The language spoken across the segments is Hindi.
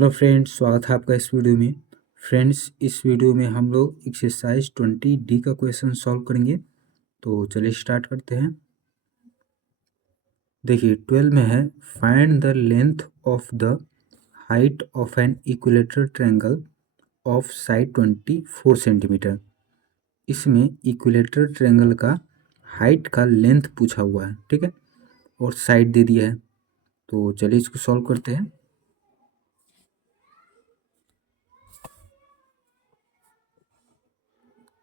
हेलो फ्रेंड्स, स्वागत है आपका इस वीडियो में। फ्रेंड्स, इस वीडियो में हम लोग एक्सरसाइज 20D का क्वेश्चन सॉल्व करेंगे। तो चलिए स्टार्ट करते हैं। देखिए 12 में है, find the length of the height of an equilateral triangle of side 24 centimetre. इसमें इक्विलेटरल ट्रायंगल का हाइट का लेंथ पूछा हुआ है, ठीक है, और साइड दे दिया है। तो चलिए इसको सॉल्व करते हैं।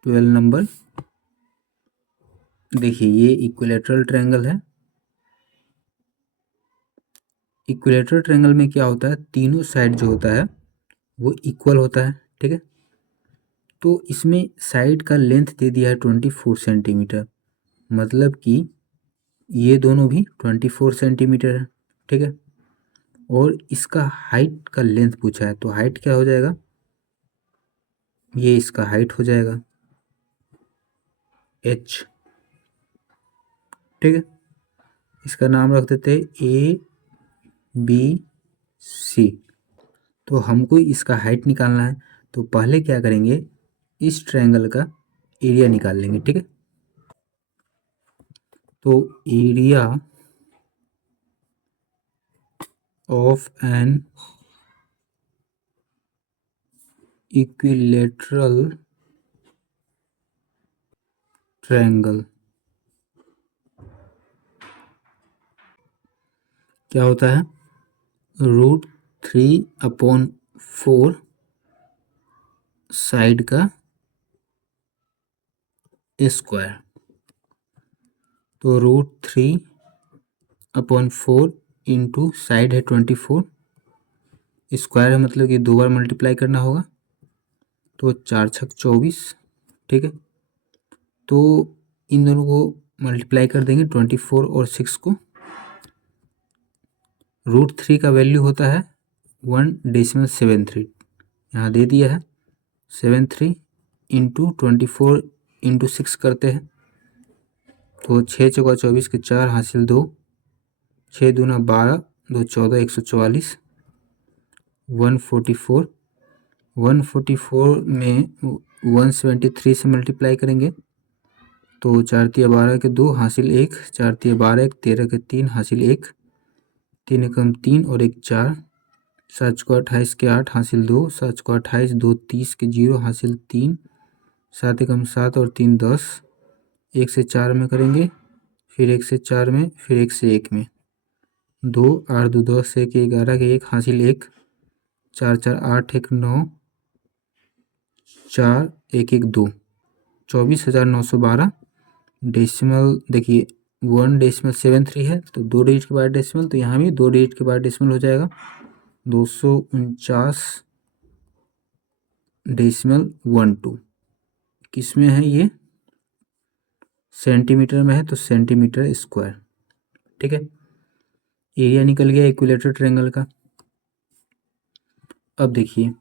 12 नंबर, देखिए ये इक्विलेटरल ट्रायंगल है। इक्विलेटरल ट्रायंगल में क्या होता है, तीनों साइड जो होता है वो इक्वल होता है, ठीक है। तो इसमें साइड का लेंथ दे दिया है 24 सेंटीमीटर, मतलब कि ये दोनों भी 24 सेंटीमीटर है, ठीक है। और इसका हाइट का लेंथ पूछा है, तो हाइट क्या हो जाएगा, ये इसका हाइट हो जाएगा h, ठीक है। इसका नाम रख देते हैं ABC। तो हमको इसका हाइट निकालना है, तो पहले क्या करेंगे, इस ट्रायंगल का एरिया निकाल लेंगे, ठीक है। तो area of an equilateral triangle क्या होता है, √3/4 साइड का स्क्वायर। तो √3/4 इंटू साइड है 24, स्क्वायर है मतलब कि 2 बार मल्टीप्लाई करना होगा, तो 4 छक 24, ठीक है। तो इन दोनों को मल्टीप्लाई कर देंगे 24 और 6 को। √3 का वैल्यू होता है 1.73, यहाँ दे दिया है 73 इंटू 24 इंटू 6 करते हैं, तो 6 चौका 24 के 4 हासिल 2, 6 दूना 12, 2 14, 144, 144। 144 में 173 से मल्टीप्लाई करेंगे, तो 4 तिया 12 के 2 हासिल 1, 4 तिया 12 13 के 3 हासिल 1, 3 एकम 3 और 1 4, 7 चौका 28 के 8 हासिल 2, 7 चौका 28, 2 30 के 0 हासिल 3, 7 एकम 7 और 3 10, 1 से 4 में करेंगे, फिर 1 से 4 में, फिर 1 से 1 में, 2 8 2 10, 1 11 के 1 हासिल 1, 4 4 8 1 9, 4 1 1 2, 24,912। डेसिमल देखिए 1.73 है, तो 2 डिजिट के बाद डेसिमल, तो यहाँ भी 2 डिजिट के बाद डेसिमल हो जाएगा 249.12। किस में है ये, सेंटीमीटर में है, तो सेंटीमीटर स्क्वायर, ठीक है। एरिया निकल गया इक्विलेटरल ट्रायंगल का। अब देखिए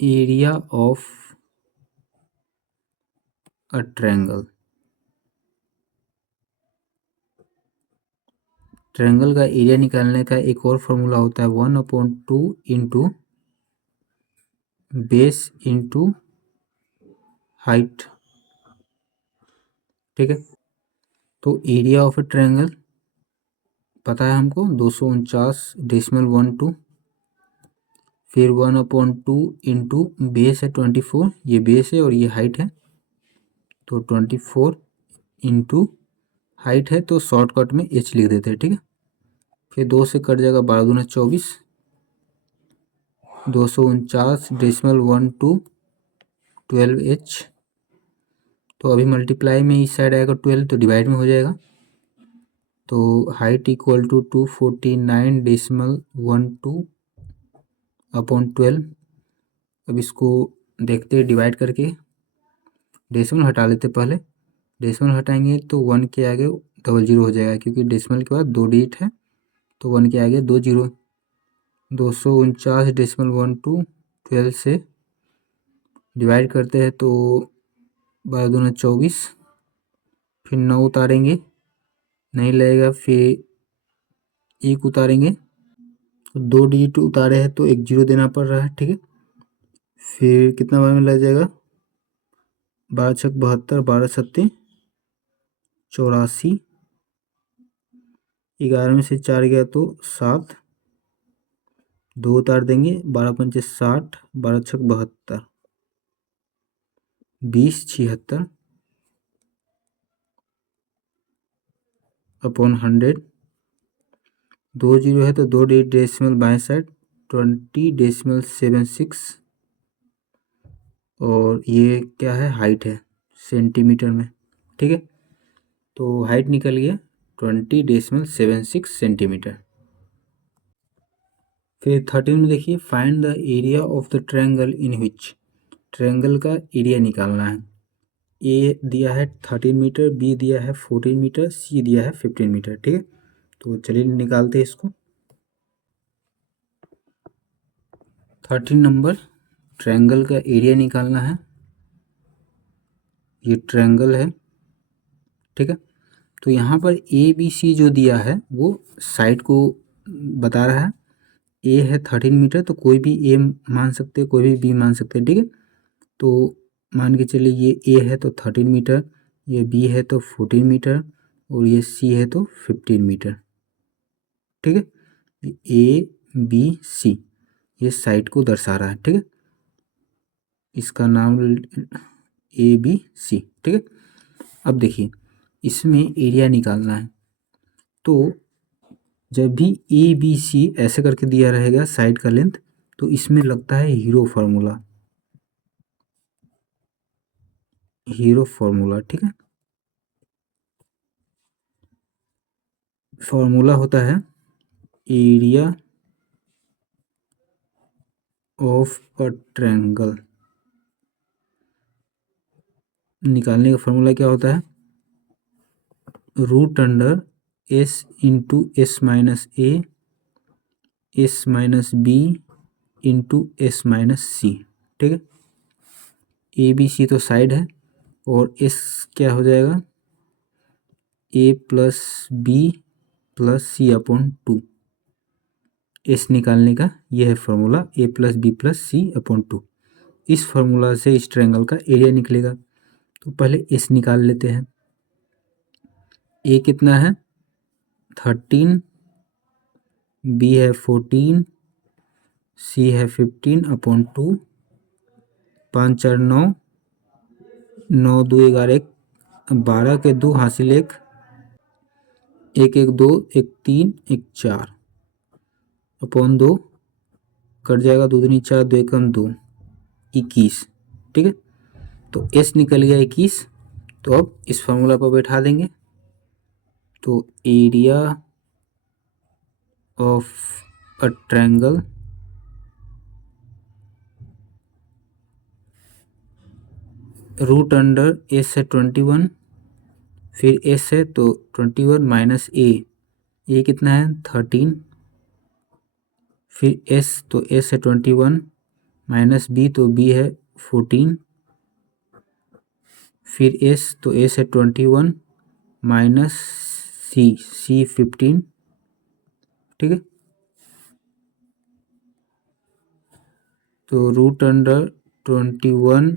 area of a triangle, triangle का एरिया निकालने का एक और फॉर्मूला होता है 1/2 इंटू बेस इंटू हाइट, ठीक है। तो एरिया ऑफ ए ट्रायंगल पता है हमको 249.12, फिर 1/2 इंटू बेस है 24, ये बेस है और ये हाइट है, तो 24 इंटू हाइट है, तो शॉर्टकट में h लिख देते हैं, ठीक है। फिर 2 से कट जाएगा, 12 दूना 24, 249.12 12h। तो अभी मल्टीप्लाई में इस साइड आएगा 12, तो डिवाइड में हो जाएगा, तो हाइट इक्वल टू 249.12/12। अब इसको देखते हैं डिवाइड करके, डेसिमल हटा लेते पहले, डेसिमल हटाएंगे तो 1 के आगे 00 हो जाएगा, क्योंकि डेसिमल के बाद 2 डिजिट है, तो 1 के आगे 2 0। 249.12 से डिवाइड करते हैं, तो 12 दूना 24, फिर 9 उतारेंगे, नहीं लगेगा, फिर 1 उतारेंगे, तो 2 डिजिट उतारे हैं तो एक जीरो देना पड़ रहा है, ठीक है। फिर कितना बार में लग जाएगा, 12 छक 72, 12 सत्ते 84, 11 में से 4 गया तो 7, 2 उतार देंगे, 12 पंचे 60, 12 छक 72, 20 76 अपॉन 100। 2 जीरो है तो 2 डेसिमल बाएं साइड 20.76, और ये क्या है, हाइट है सेंटीमीटर में, ठीक है। तो हाइट निकल गया 20.76 सेंटीमीटर। फिर 13 में देखिए, find the area of the triangle in which, triangle का एरिया निकालना है। ए दिया है 13 मीटर, बी दिया है 14 मीटर, सी दिया है 15 मीटर, ठीक है। तो चलिए निकालते हैं इसको। 13 नंबर, ट्रायंगल का एरिया निकालना है। ये ट्रायंगल है, ठीक है। तो यहाँ पर ए बी सी जो दिया है वो साइड को बता रहा है। ए है 13 मीटर, तो कोई भी ए मान सकते हैं, कोई भी बी मान सकते हैं, ठीक है। तो मान के चलिए ये ए है तो 13 मीटर, ये बी है तो 14 मीटर, और ये सी है तो 15 मीटर, ठीक है। ए बी सी ये साइड को दर्शा रहा है, ठीक है। इसका नाम ए बी सी, ठीक है। अब देखिए, इसमें एरिया निकालना है, तो जब भी ए बी सी ऐसे करके दिया रहेगा साइड का लेंथ, तो इसमें लगता है हीरो फार्मूला, हीरो फार्मूला, ठीक है। फार्मूला होता है एरिया ऑफ अ ट्रायंगल। निकालने का फार्मूला क्या होता है, root under s into s minus a, s minus b into s minus c, ठीक है। ए बी सी तो साइड है, और एस क्या हो जाएगा, ए प्लस बी प्लस सी अपॉन 2। एस निकालने का यह है फार्मूला, ए प्लस बी प्लस सी अपॉन 2। इस फार्मूला से इस ट्रायंगल का एरिया निकलेगा। तो पहले एस निकाल लेते हैं। ए कितना है 13, बी है 14, सी है 15 अपॉन 2, 5 4 9, 9 2 11, 12 के 2 हासिल 1, 1 1 2, 1 3, 1 4 अपॉन 2, कट जाएगा 2 दूनी 4, 2 एकम 2, 21, ठीक है। तो एस निकल गया 21। तो अब इस फार्मूला पर बैठा देंगे, तो area of a triangle root under S है 21, फिर एस है तो 21 माइनस ए कितना है 13, फिर एस तो एस है 21 माइनस बी तो बी है 14, फिर एस तो एस है 21 माइनस सी 15, ठीक है। तो रूट अंडर 21,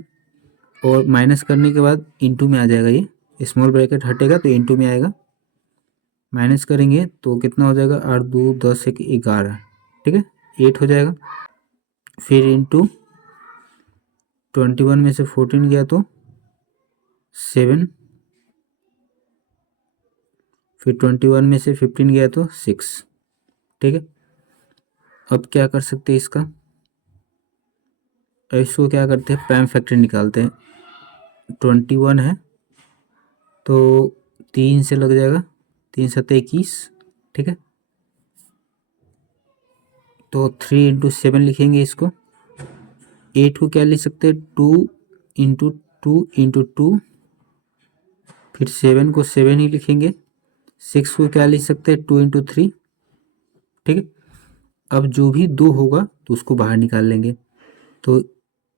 और माइनस करने के बाद इंटू में आ जाएगा, ये स्मॉल ब्रैकेट हटेगा तो इंटू में आएगा। माइनस करेंगे तो कितना हो जाएगा, 8 2 10 1 11, ठीक है, 8 हो जाएगा। फिर इंटू 21 में से 14 गया तो 7, फिर 21 में से 15 गया तो 6, ठीक है। अब क्या कर सकते हैं इसको क्या करते हैं, प्राइम फैक्टर निकालते हैं। 21 है तो 3 से लग जाएगा, 3 7 21, ठीक है। तो 3 इंटू 7 लिखेंगे इसको। 8 को क्या लिख सकते हैं, 2 इंटू 2 इंटू 2, फिर 7 को 7 ही लिखेंगे। 6 को क्या लिख सकते हैं, 2 इंटू 3, ठीक है। अब जो भी 2 होगा तो उसको बाहर निकाल लेंगे। तो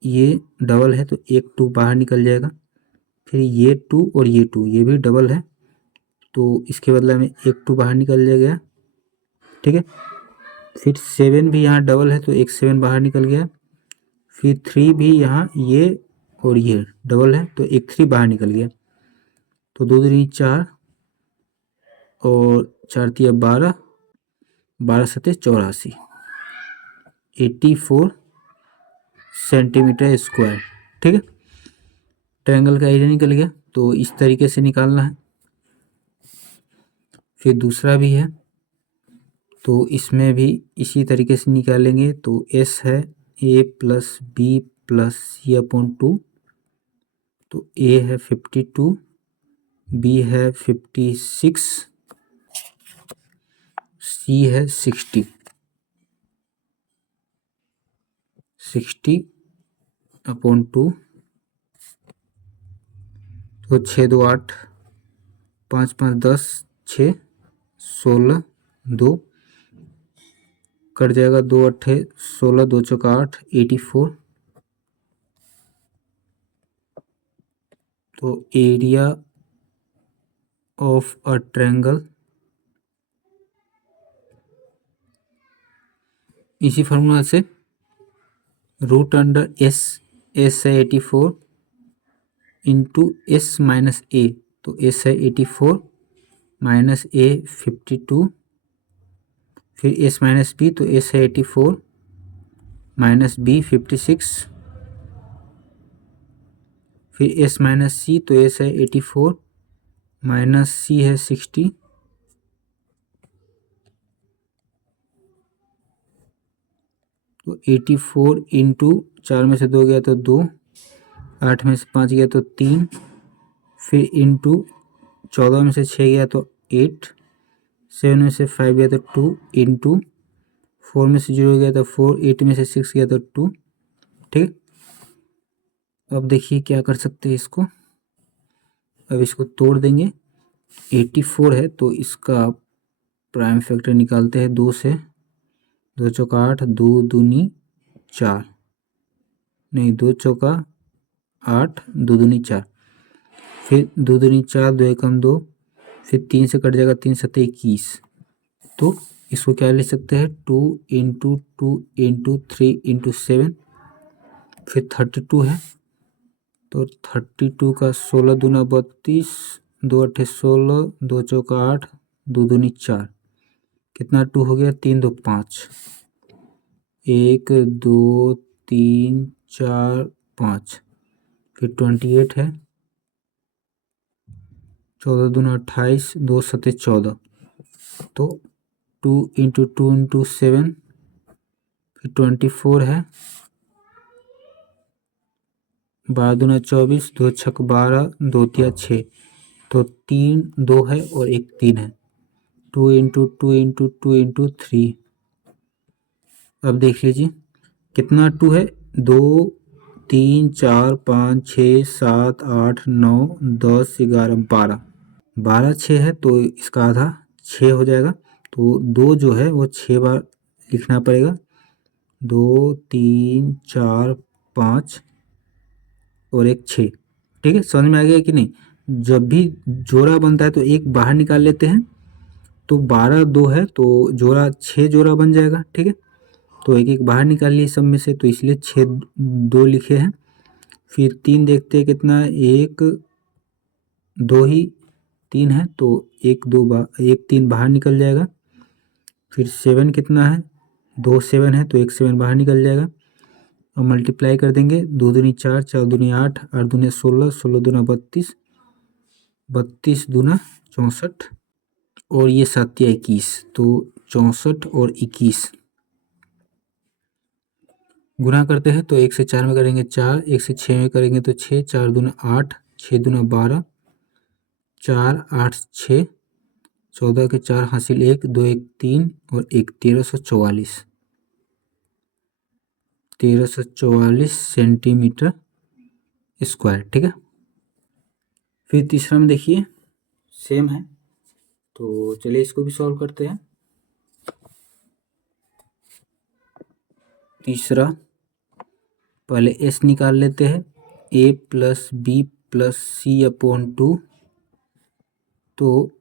ये डबल है तो एक 2 बाहर निकल जाएगा, फिर ये 2 और ये 2 ये भी डबल है, तो इसके बदले में एक 2 बाहर निकल जाएगा, ठीक है। फिर 7 भी यहाँ डबल है तो एक 7 बाहर निकल गया। फिर 3 भी यहाँ ये और ये डबल है तो एक 3 बाहर निकल गया। तो 2 दूनी 4 और 4 तिया 12, 12 सत्ते 84, 84 सेंटीमीटर स्क्वायर। ठीक है, ट्रायंगल का एरिया निकल गया। तो इस तरीके से निकालना है। फिर दूसरा भी है तो इसमें भी इसी तरीके से निकालेंगे। तो एस है a plus B plus C upon 2। तो ए है 52, बी है 56, सी है 60 अपॉन 2। तो 6 2 8, 5 5 10, 6 16, 2 कट जाएगा, 2 8 16, 2 चौका 8, 84। तो एरिया ऑफ अ ट्रायंगल इसी फॉर्मूला से रूट अंडर एस, एस है 84 इंटू एस माइनस ए। तो एस है 84 माइनस ए 52, फिर एस माइनस बी। तो एस है 84 माइनस बी 56, फिर एस माइनस सी। तो एस है 84 माइनस सी है 60, तो 84 इंटू 4 में से 2 गया तो 2, 8 में से 5 गया तो 3, फिर इंटू 14 में से 6 गया तो 8, 7 में से 5 गया तो 2, इंटू 4 में से 0 गया तो 4, 8 में से 6 गया तो 2। ठीक, अब देखिए क्या कर सकते हैं इसको। अब इसको तोड़ देंगे। 84 है तो इसका प्राइम फैक्टर निकालते हैं 2 से। 2 चौका 8, 2 दूनी 4, नहीं 2 चौका 8, 2 दूनी 4, फिर 2 दूनी 4, 2 एकम 2, फिर 3 से कट जाएगा, 3 सत्ते 21। तो इसको क्या लिख सकते हैं, 2 इंटू 2 इंटू 3 इंटू 7, फिर 32 है। तो 32 का 16 दूना 32, 2 अट्ठे 16, 2 चौका 8, 2 दूनी 4, कितना 2 हो गया, 3 2 5, 1 2 3 4 5, फिर 28 है। 14 दूना 28, 2 सत्ते 14। तो 2 इंटू 2 इंटू 7, फिर 24 है। 12 दूना 24, 2 छक 12, 2 तिया 6। तो 3 2 है और एक 3 है। 2 इंटू 2 इंटू 2 इंटू 3। अब देख लीजिए कितना 2 है, 2 3 4 5 6 7 8 9 10 11 12, 12 6 है तो इसका आधा 6 हो जाएगा। तो 2 जो है वो 6 बार लिखना पड़ेगा। 2 3 4 5 और एक 6। ठीक है, समझ में आ गया कि नहीं। जब भी जोड़ा बनता है तो एक बाहर निकाल लेते हैं। तो 12 2 है तो जोड़ा 6 जोड़ा बन जाएगा। ठीक है, तो एक एक बाहर निकाल लिए सब में से, तो इसलिए 6 2 लिखे हैं। फिर 3 देखते हैं कितना है, 1 2 ही 3 है तो एक 3 बाहर निकल जाएगा। फिर 7 कितना है, 2 7 है तो एक 7 बाहर निकल जाएगा। और मल्टीप्लाई कर देंगे, 2 दूनी 4, 4 दूनी 8, 8 दूनी 16, 16 दूना 32, 32 दूना 64, और ये 7 या 21। तो 64 और 21 गुना करते हैं तो 1 से 4 में करेंगे 4, 1 से 6 में करेंगे तो 6, 4 दूना 8, 6 दूना 12, 4 8 6, 14 के 4 हासिल 1, 2 1 3 और 1 1344, 1344 सेंटीमीटर स्क्वायर। ठीक है, फिर तीसरा में देखिए सेम है, तो चलिए इसको भी सॉल्व करते हैं। तीसरा पहले एस निकाल लेते हैं, ए प्लस बी प्लस सी अपॉन 2। तो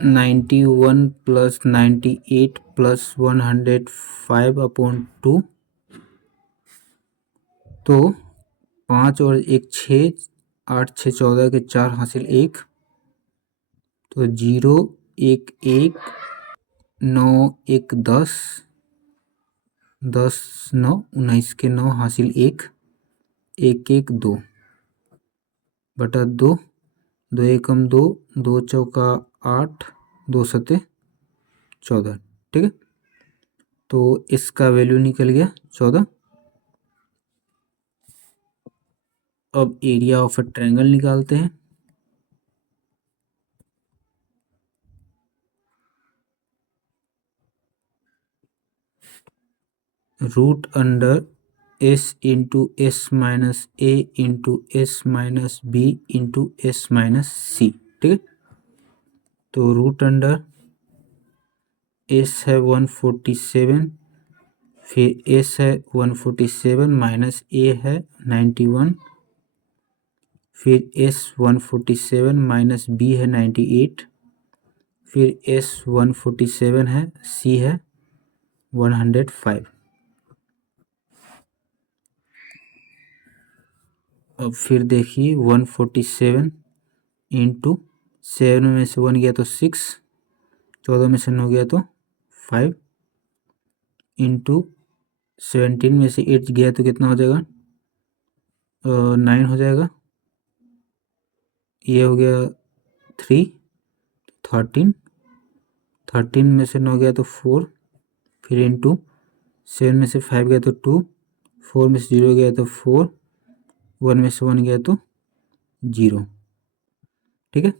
91 प्लस 98 प्लस 105/2, तो 5 और 1 6, 8 6 14 के 4 हासिल 1, तो 0 1 1 9 1 10, 10 9 19 के 9 हासिल 1, 1 1 2 बटा 2, 2 एकम 2, 2 चौका 8, 2 सते 14। ठीक है, तो इसका वैल्यू निकल गया 14। अब एरिया ऑफ ए ट्रायंगल निकालते हैं। Root under s into s minus a into s minus b into s minus c. ठीक है, तो रूट अंडर s है 147, फिर s है 147 माइनस a है 91, फिर s 147 माइनस b है 98, फिर s 147 है, c है 105। अब फिर देखिए 147 इंटू 7 में से 1 गया तो 6, 14 में से 9 गया तो 5, इंटू 17 में से 8 गया तो कितना हो जाएगा, 9 हो जाएगा। ये हो गया 3, 13, 13 में से 9 गया तो 4, फिर इंटू 7 में से 5 गया तो 2, 4 में से 0 गया तो 4, 1 में से 1 गया तो 0। ठीक है,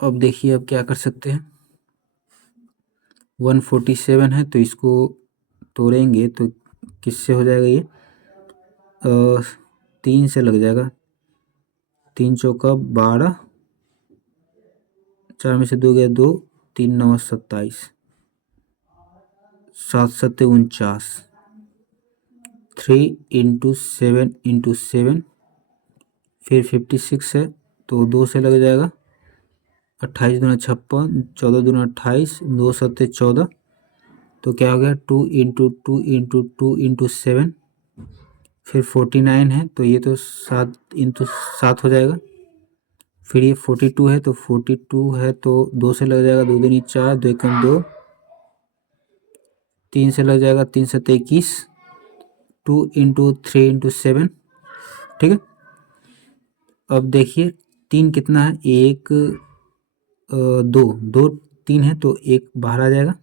अब देखिए अब क्या कर सकते हैं। 147 है तो इसको तोड़ेंगे तो किससे हो जाएगा, ये 3 से लग जाएगा। 3 चौका 12, 4 में से 2 गया 2, 3 9 27, 7 7 49, 3 इंटू 7 इंटू 7, फिर 56 है तो 2 से लग जाएगा। 28 दूना 56, 14 दूना 28, 2 7 14, तो क्या हो गया 2 इंटू 2 इंटू 2 इंटू 7, फिर 49 है तो ये तो 7 इंटू 7 हो जाएगा। फिर ये 42 है तो 42 है तो 2 से लग जाएगा, 2 दूनी 4, 2 एकम 2, 3 से लग जाएगा, 3 7 21, 2 इंटू 3 इंटू 7। ठीक है, अब देखिए 3 कितना है, 1 2 2 3 है तो 1 बाहर आ जाएगा।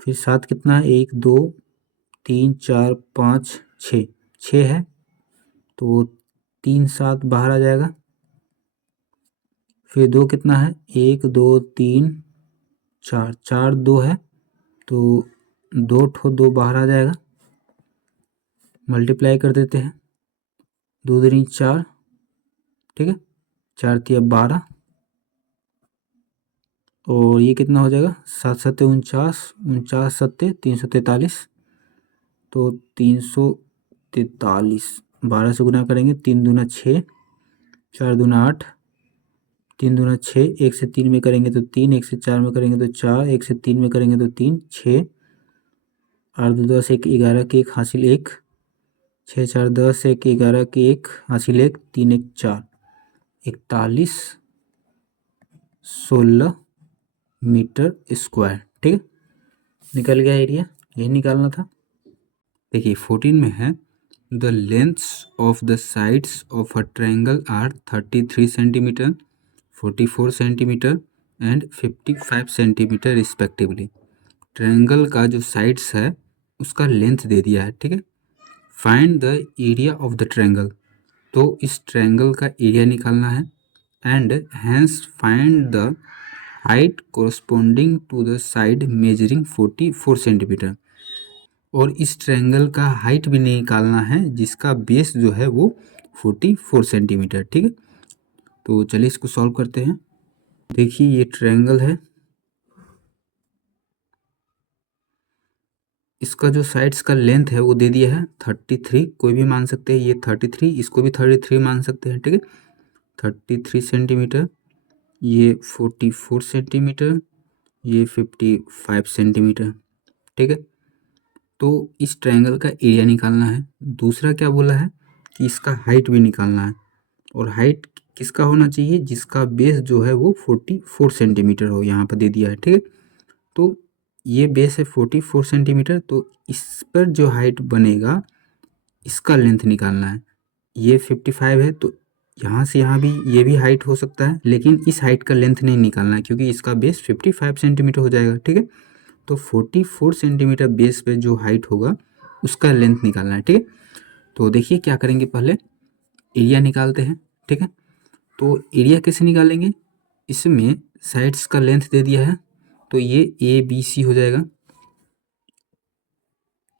फिर 7 कितना है, 1 2 3 4 5 6, 6 है तो 3 7 बाहर आ जाएगा। फिर 2 कितना है, 1 2 3 4, 4 2 है तो 2 ठो 2 बाहर आ जाएगा। मल्टीप्लाई कर देते हैं, 2 दूनी 4, ठीक है, 4 तिया 12, और ये कितना हो जाएगा, 7 7 49, 49 7 343, तो 343, 12 से गुना करेंगे, 3 दूना 6, 4 दूना 8, 3 दूना 6, 1 से 3 में करेंगे तो 3, 1 से 4 में करेंगे तो 4, 1 से 3 में करेंगे तो 3, 6, 8 2 10 1 11 के 1 हासिल 1, 6 4 10 1 11 के 1 हासिल 1, 3 1 4, 41 16 मीटर स्क्वायर। ठीक है, निकल गया एरिया, यही निकालना था। देखिए 14 में है, the lengths of the sides of a triangle are 33 centimetre, 44 centimetre and 55 centimetre respectively. Triangle का जो साइड्स है उसका लेंथ दे दिया है। ठीक है, find the area of the triangle, तो इस ट्रायंगल का एरिया निकालना है। And hence find the height corresponding to the side measuring 44 centimetre, और इस ट्रायंगल का हाइट भी निकालना है जिसका बेस जो है वो 44 सेंटीमीटर। ठीक है, तो चलिए इसको सॉल्व करते हैं। देखिए ये ट्रायंगल है, इसका जो साइड्स का लेंथ है वो दे दिया है 33, कोई भी मान सकते हैं, ये 33, इसको भी 33 मान सकते हैं। ठीक है, 33 सेंटीमीटर ये 44 सेंटीमीटर, ये 55 सेंटीमीटर। ठीक है, तो इस ट्रायंगल का एरिया निकालना है। दूसरा क्या बोला है कि इसका हाइट भी निकालना है, और हाइट किसका होना चाहिए, जिसका बेस जो है वो 44 सेंटीमीटर हो, यहाँ पर दे दिया है। ठीक है, तो ये बेस है 44 सेंटीमीटर, तो इस पर जो हाइट बनेगा इसका लेंथ निकालना है। ये 55 है, तो यहाँ से यहाँ भी ये भी हाइट हो सकता है, लेकिन इस हाइट का लेंथ नहीं निकालना है क्योंकि इसका बेस 55 सेंटीमीटर हो जाएगा। ठीक है, तो 44 सेंटीमीटर बेस पे जो हाइट होगा उसका लेंथ निकालना है। ठीक है, तो देखिए क्या करेंगे, पहले एरिया निकालते हैं। ठीक है, तो एरिया कैसे निकालेंगे, इसमें साइड्स का लेंथ दे दिया है, तो ये ए बी सी हो जाएगा।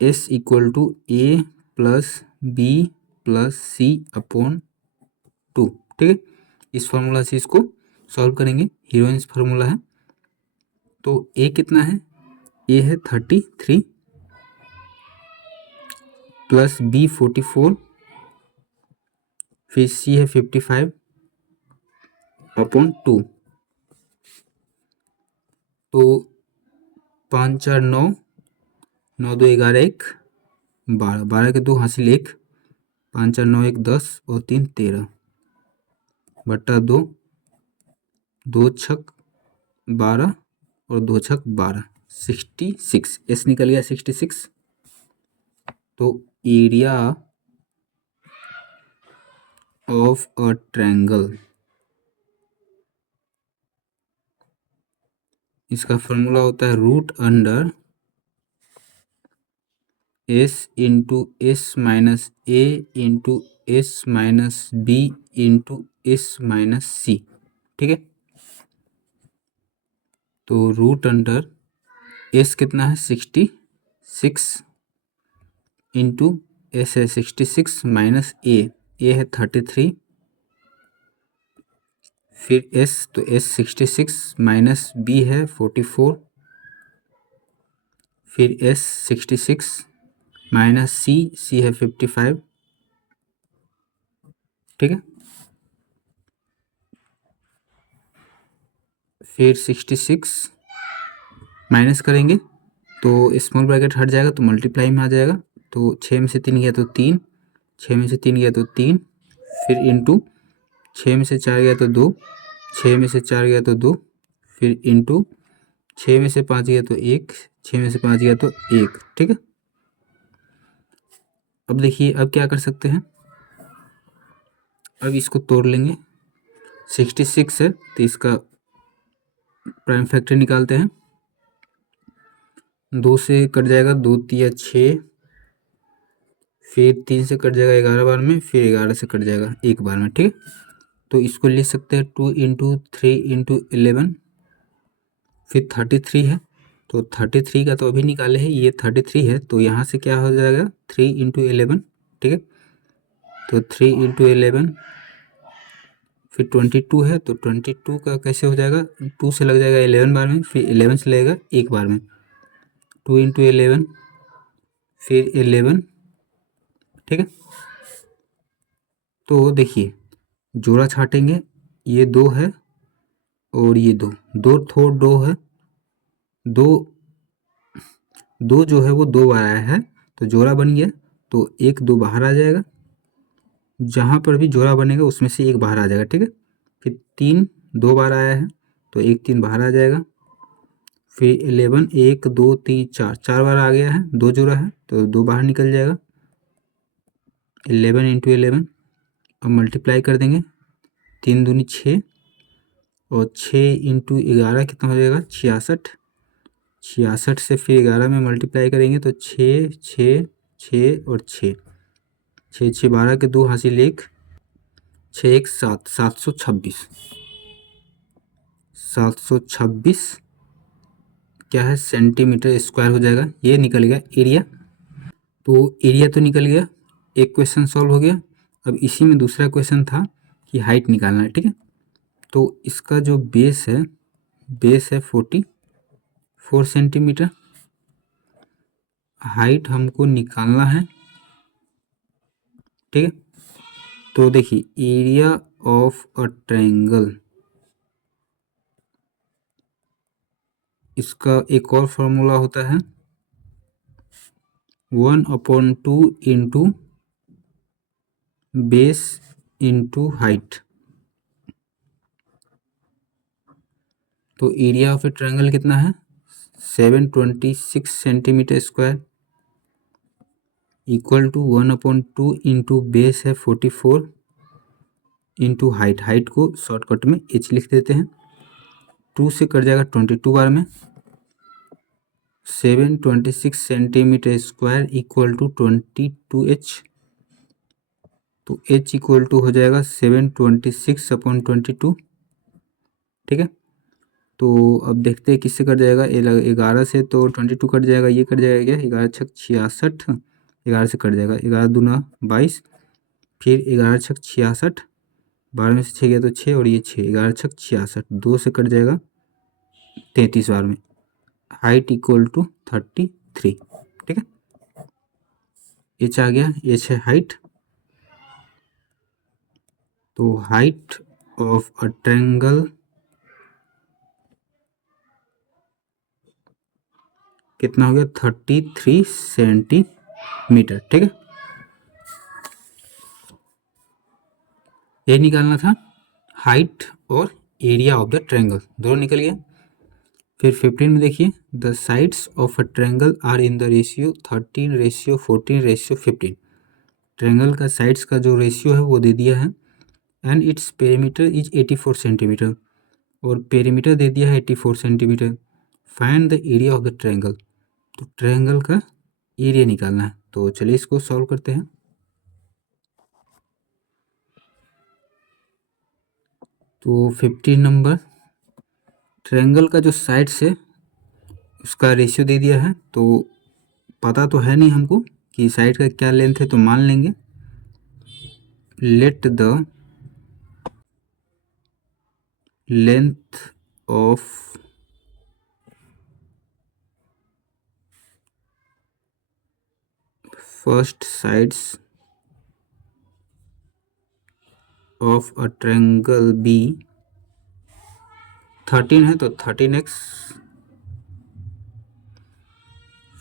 S equal to A plus B plus C upon 2। ठीक है, इस फार्मूला से इसको सॉल्व करेंगे, हीरोइंस फार्मूला है। तो ए कितना है, ए है 33 प्लस बी 44, फिर सी है 55 अपॉन 2। तो 5 4 9, 9 2 11 1 12, 12 के 2 हासिल 1, 5 4 9 1 10 और 3 13 बट्टा 2, 2 छक 12 और 2 छक 12, 66। एस निकल गया 66। तो एरिया ऑफ अ ट्रायंगल, इसका फॉर्मूला होता है root under s into s minus a into s minus b into s minus c. ठीक है, तो रूट अंडर एस कितना है 66 इंटू एस है 66 माइनस ए है 33, फिर एस, तो एस 66 माइनस बी है 44, फिर एस 66 माइनस सी है 55। ठीक है, फिर 66 माइनस करेंगे तो स्मॉल ब्रैकेट हट जाएगा, तो मल्टीप्लाई में आ जाएगा। तो 6 में से 3 गया तो 3, 6 में से 3 गया तो 3, फिर इंटू 6 में से 4 गया तो 2, 6 में से 4 गया तो 2, फिर इंटू 6 में से 5 गया तो 1, 6 में से 5 गया तो 1। ठीक है, अब देखिए अब क्या कर सकते हैं, अब इसको तोड़ लेंगे। 66 है तो इसका प्राइम फैक्टर निकालते हैं। 2 से कट जाएगा, 2 तिया 6, फिर 3 से कट जाएगा 11 बार में, फिर 11 से कट जाएगा एक बार में। ठीक है, तो इसको लिख सकते हैं 2 इंटू 3 इंटू 11, फिर 33 है, तो 33 का तो अभी निकाले है, ये 33 है, तो यहाँ से क्या हो जाएगा 3 इंटू 11। ठीक है, तो 3 इंटू 11, फिर 22 है, तो 22 का कैसे हो जाएगा, 2 से लग जाएगा 11 बार में, फिर 11 से लगेगा एक बार में, 2 इंटू 11 फिर 11। ठीक है, तो देखिए जोड़ा छाटेंगे, ये 2 है और ये 2, 2 थोड़ 2 है, 2 2 जो है वो 2 बार आया है, तो जोड़ा बन गया, तो 1 2 बाहर आ जाएगा, जहाँ पर भी जोड़ा बनेगा उसमें से एक बाहर आ जाएगा। ठीक है, फिर 3 2 बार आया है, तो 1 3 बाहर आ जाएगा, फिर 11 1 2 3 4, 4 बार आ गया है, 2 जोड़ा है तो 2 बाहर निकल जाएगा। 11 इंटू 11, अब मल्टीप्लाई कर देंगे, 3 दूनी 6 और 6 इंटू 11 कितना हो जाएगा 66, 66 से फिर 11 में मल्टीप्लाई करेंगे तो 6 6 6 और 6, 6 6 12 के 2 हासिल 1, 6 1 7, 726, 726 क्या है सेंटीमीटर स्क्वायर हो जाएगा, ये निकल गया एरिया। तो एरिया तो निकल गया, एक क्वेश्चन सॉल्व हो गया। अब इसी में दूसरा क्वेश्चन था कि हाइट निकालना है। ठीक है, तो इसका जो बेस है 44 सेंटीमीटर, हाइट हमको निकालना है। ठीक है, तो देखिए एरिया ऑफ अ ट्रायंगल इसका एक और फॉर्मूला होता है 1/2 इंटू बेस इंटू हाइट। तो एरिया ऑफ ए ट्रायंगल कितना है 726 centimetre square equal to 1/2 into base है 44 इंटू हाइट। हाइट को शॉर्टकट में h लिख देते हैं। 2 से कट जाएगा 22 बार में। 726 centimetre square equal to 22h। तो h इक्वल टू हो जाएगा 726/22। ठीक है। तो अब देखते हैं किससे कट जाएगा। 11 से तो 22 कट जाएगा, ये कट जाएगा क्या 11 छक 66, 11 से कट जाएगा 11 दूना 22, फिर 11 छक 66, 12 में से 6 गया तो 6 और ये 6, 11 छक 66, 2 से कट जाएगा 33 बार में। Height equal to 33। ठीक है, एच आ गया, एच है हाइट। तो हाइट ऑफ अ ट्रायंगल कितना हो गया 33 सेंटीमीटर। ठीक है, ये निकालना था हाइट और एरिया ऑफ द ट्रायंगल, दोनों निकल गया। फिर 15 में देखिए the sides of a triangle are in the ratio 13:14:15। Triangle का साइड्स का जो रेशियो है वो दे दिया है and its perimeter is 84 centimetre और पेरीमीटर दे दिया है 84 centimetre. Find the area of the triangle. तो ट्रायंगल का एरिया निकालना है। तो चलिए इसको सॉल्व करते हैं। तो 15 नंबर, ट्रायंगल का जो साइड्स है उसका रेशियो दे दिया है। तो पता तो है नहीं हमको कि साइड का क्या लेंथ है, तो मान लेंगे let the length of first sides of a triangle be 13 है तो 13x,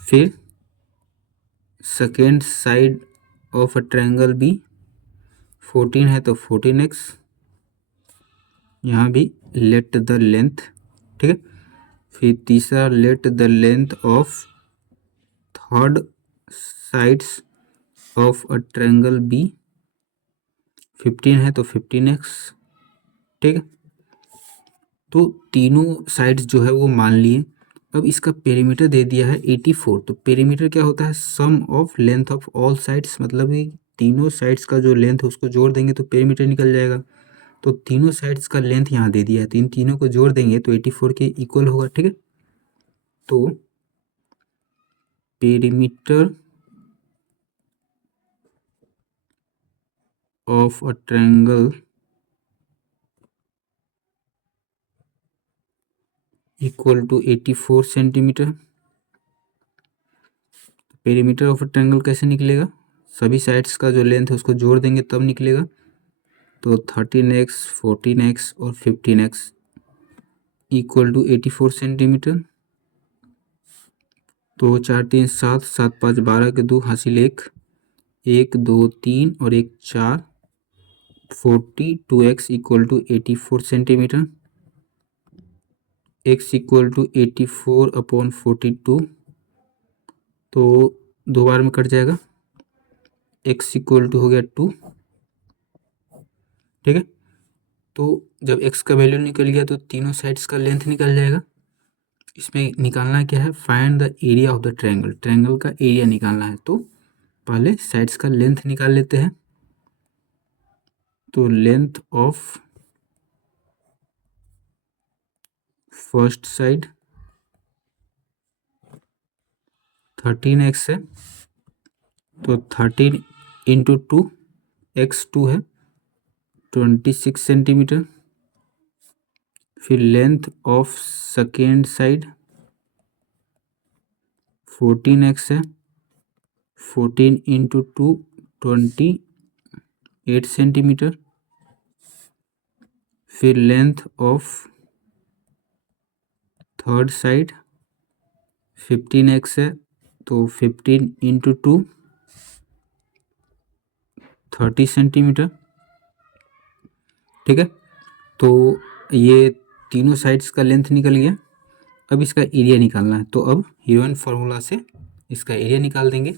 फिर second side of a triangle be 14 है तो 14x, यहाँ भी लेट द लेंथ। ठीक है, फिर तीसरा let the length of third sides of a triangle be 15 है तो 15x। ठीक है, तो तीनों साइड्स जो है वो मान लिए। अब इसका पेरीमीटर दे दिया है 84। तो पेरीमीटर क्या होता है sum of length of all sides, मतलब कि तीनों साइड्स का जो लेंथ है उसको जोड़ देंगे तो पेरीमीटर निकल जाएगा। तो तीनों साइड्स का लेंथ यहाँ दे दिया है, तो इन तीनों को जोड़ देंगे तो 84 के इक्वल होगा। ठीक है, तो perimeter of a triangle equal to 84 centimetre. Perimeter of a triangle कैसे निकलेगा, सभी साइड्स का जो लेंथ है उसको जोड़ देंगे तब निकलेगा। तो 13x 14x और 15x इक्वल टू 84 सेंटीमीटर। तो 4 3 7 7 5 12 के 2 हासिल 1 1 2 3 और 1 4 42x equal to 84 centimetre. x equal to 84/42। तो 2 बार में कट जाएगा, x इक्वल टू हो गया 2। ठीक है, तो जब x का वैल्यू निकल गया तो तीनों साइड्स का लेंथ निकल जाएगा। इसमें निकालना क्या है find the area of the triangle. Triangle का एरिया निकालना है तो पहले साइड्स का लेंथ निकाल लेते हैं। तो length of first side 13x है तो 13 इंटू 2, x 2 है 26 सेंटीमीटर। फिर length of second side 14x है 14 इंटू 2 28 सेंटीमीटर। फिर length of third side 15x है तो 15 इंटू 2 30 सेंटीमीटर। ठीक है, तो ये तीनों साइड्स का लेंथ निकल गया। अब इसका एरिया निकालना है, तो अब हीरोइन फार्मूला से इसका एरिया निकाल देंगे।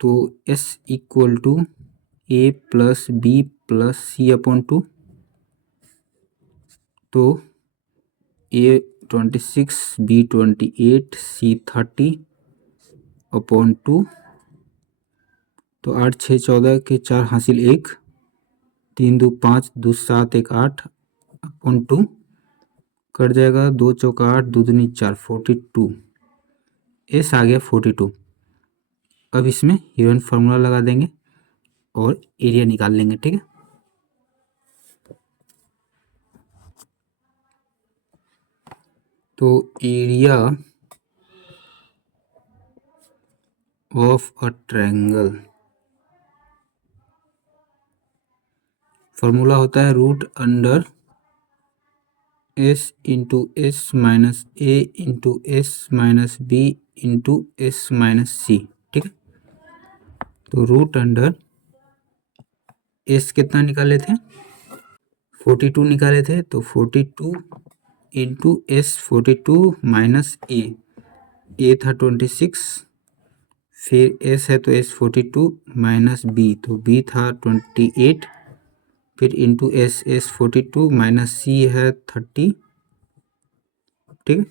तो S equal to A plus B plus C upon 2। तो A 26, B 28, C 30 अपॉन 2। तो 8 6 14 के 4 हासिल 1, 3 2 5 2 7 1 8 अपॉन 2 कट जाएगा। 2 चौका 8, 2 दूनी 4, 42। एस आ गया 42। अब इसमें हीरोइन फार्मूला लगा देंगे और एरिया निकाल लेंगे। ठीक है, तो area of a triangle formula होता है root under s into s minus a into s minus b into s minus c. ठीक है, तो रूट अंडर एस कितना निकाले थे, 42 निकाले थे। तो 42 इंटू एस 42 माइनस ए था 26, फिर एस है तो एस 42 माइनस बी, तो बी था 28, फिर इंटू एस 42 माइनस सी है 30। ठीक है,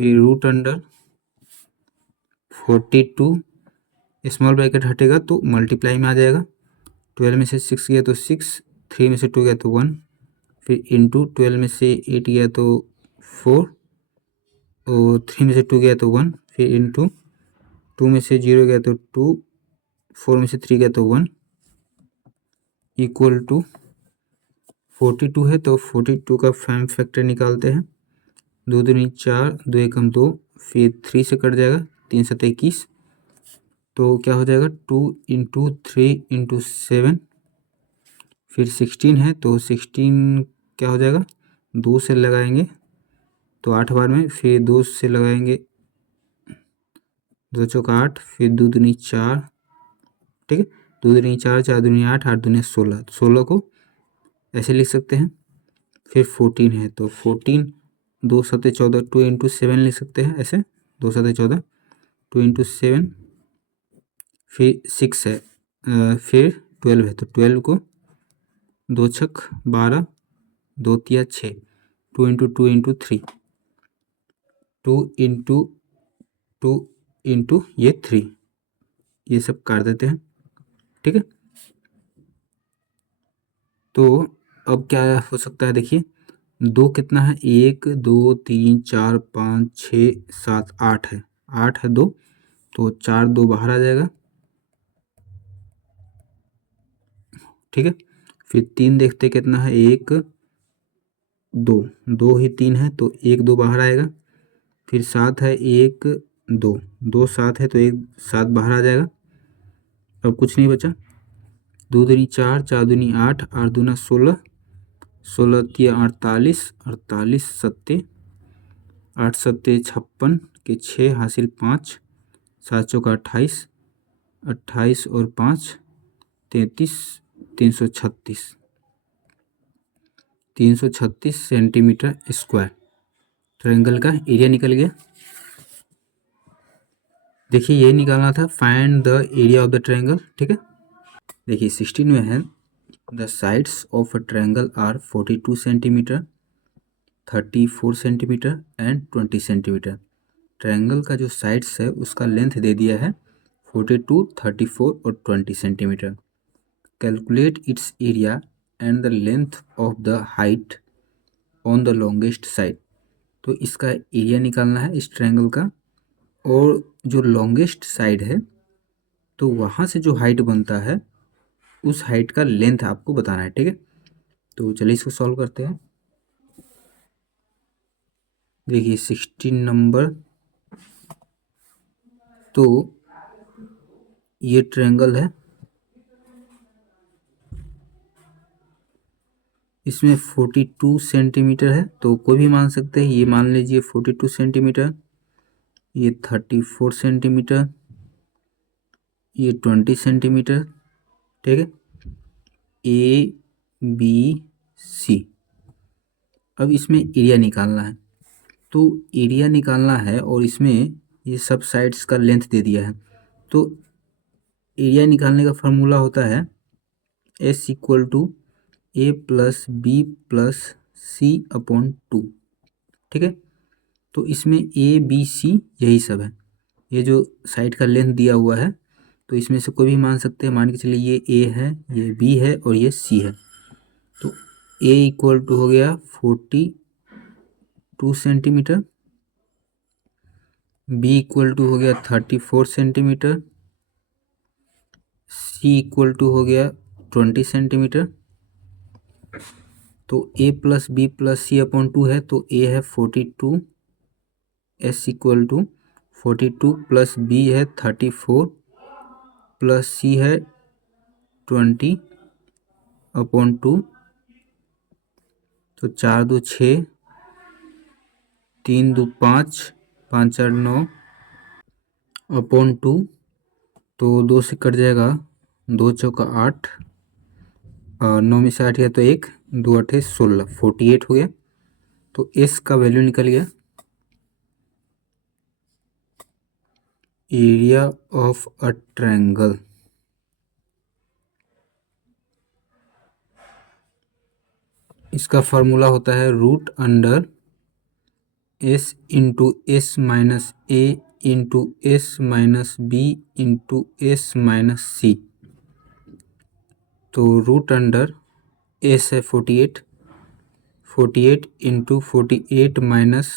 फिर रूट अंडर 42, स्मॉल ब्रैकेट हटेगा तो मल्टीप्लाई में आ जाएगा। 12 में से 6 गया तो 6, 3 में से 2 गया तो 1, फिर इंटू 12 में से 8 गया तो 4, और 3 में से 2 गया तो 1, फिर इंटू 2 में से 0 गया तो 2, 4 में से 3 गया तो 1 इक्वल टू 42 है। तो 42 का फैम फैक्टर निकालते हैं। 2 दूनी 4, 2 एकम 2, फिर 3 से कट जाएगा, 3 7 21। तो क्या हो जाएगा 2 इंटू 3 इंटू 7, फिर 16 है तो 16 क्या हो जाएगा, 2 से लगाएंगे तो 8 बार में, फिर 2 से लगाएंगे 2 चौका 8, फिर 2 दूनी 4। ठीक है, 2 दूनी 4, 4 दूनी 8, 8 दूनी 16, 16 को ऐसे लिख सकते हैं। फिर 14 है तो 14, 2 7 14, 2 इंटू 7 लिख सकते हैं ऐसे, 2 7 14, 2 इंटू 7, फिर 6 है, फिर 12 है तो 12 को 2 छक 12, 2 तिया 6, 2 इंटू 2 इंटू 3, 2 इंटू 2 इंटू ये 3, ये सब काट देते हैं। ठीक है, तो अब क्या हो सकता है, देखिए 2 कितना है, 1 2 3 4 5 6 7 8 है, 8 है 2, तो 4 2 बाहर आ जाएगा। ठीक है, फिर 3 देखते कितना है, 1 2, 2 ही 3 है तो 1 2 बाहर आएगा। फिर 7 है, 1 2, 2 7 है तो 1 7 बाहर आ जाएगा। अब कुछ नहीं बचा, 2 दूनी 4, 4 दूनी 8, 8 दूना 16, 16 तिया 48, 48 सत्ते 8 सत्ते 56 के 6 हासिल 5, 7 चौका 28, 28 और 5 33, 336, 336 सेंटीमीटर स्क्वायर ट्रायंगल का एरिया निकल गया। देखिए ये निकालना था, find the area of the triangle. ठीक है, देखिए 16 में है, the sides of a triangle are 42 centimetre, 34 centimetre and 20 centimetre. Triangle का जो साइड्स है उसका लेंथ दे दिया है 42, 34 और 20 centimetre. Calculate its area and the length of the height on the longest side. तो इसका एरिया निकालना है इस ट्रायंगल का, और जो लॉन्गेस्ट साइड है तो वहाँ से जो हाइट बनता है उस हाइट का लेंथ आपको बताना है। ठीक है, तो चलिए इसको सॉल्व करते हैं। देखिए 16 नंबर, तो ये ट्रायंगल है, इसमें 42 सेंटीमीटर है, तो कोई भी मान सकते हैं। ये मान लीजिए 42 सेंटीमीटर, ये 34 सेंटीमीटर, ये 20 सेंटीमीटर। ठीक है, ए बी सी। अब इसमें एरिया निकालना है, तो एरिया निकालना है और इसमें ये सब साइड्स का लेंथ दे दिया है। तो एरिया निकालने का फार्मूला होता है S equal to A plus B plus C upon 2। ठीक है, तो इसमें ए बी सी यही सब है। ये जो साइड का लेंथ दिया हुआ है, तो इसमें से कोई भी मान सकते हैं। मान के चलिए ये ए है, ये बी है और ये सी है। तो ए इक्वल टू हो गया 42 सेंटीमीटर, बी इक्वल टू हो गया 34 सेंटीमीटर, सी इक्वल टू हो गया 20 सेंटीमीटर। तो A plus B plus C upon 2 है, तो ए है 42, S equal to 42 plus B है 34 प्लस सी है 20 अपॉन 2। तो 4 2 6, 3 2 5, 5 4 9 अपॉन 2। तो 2 से कट जाएगा, 2 चौका 8, 9 में से 8 गया तो 1, 2 8 16, 48 हो गया। तो एस का वैल्यू निकल गया। एरिया ऑफ अ ट्रायंगल, इसका फार्मूला होता है root under s into s minus a into s minus b into s minus c. तो रूट अंडर एस है 48, 48 इंटू 48 माइनस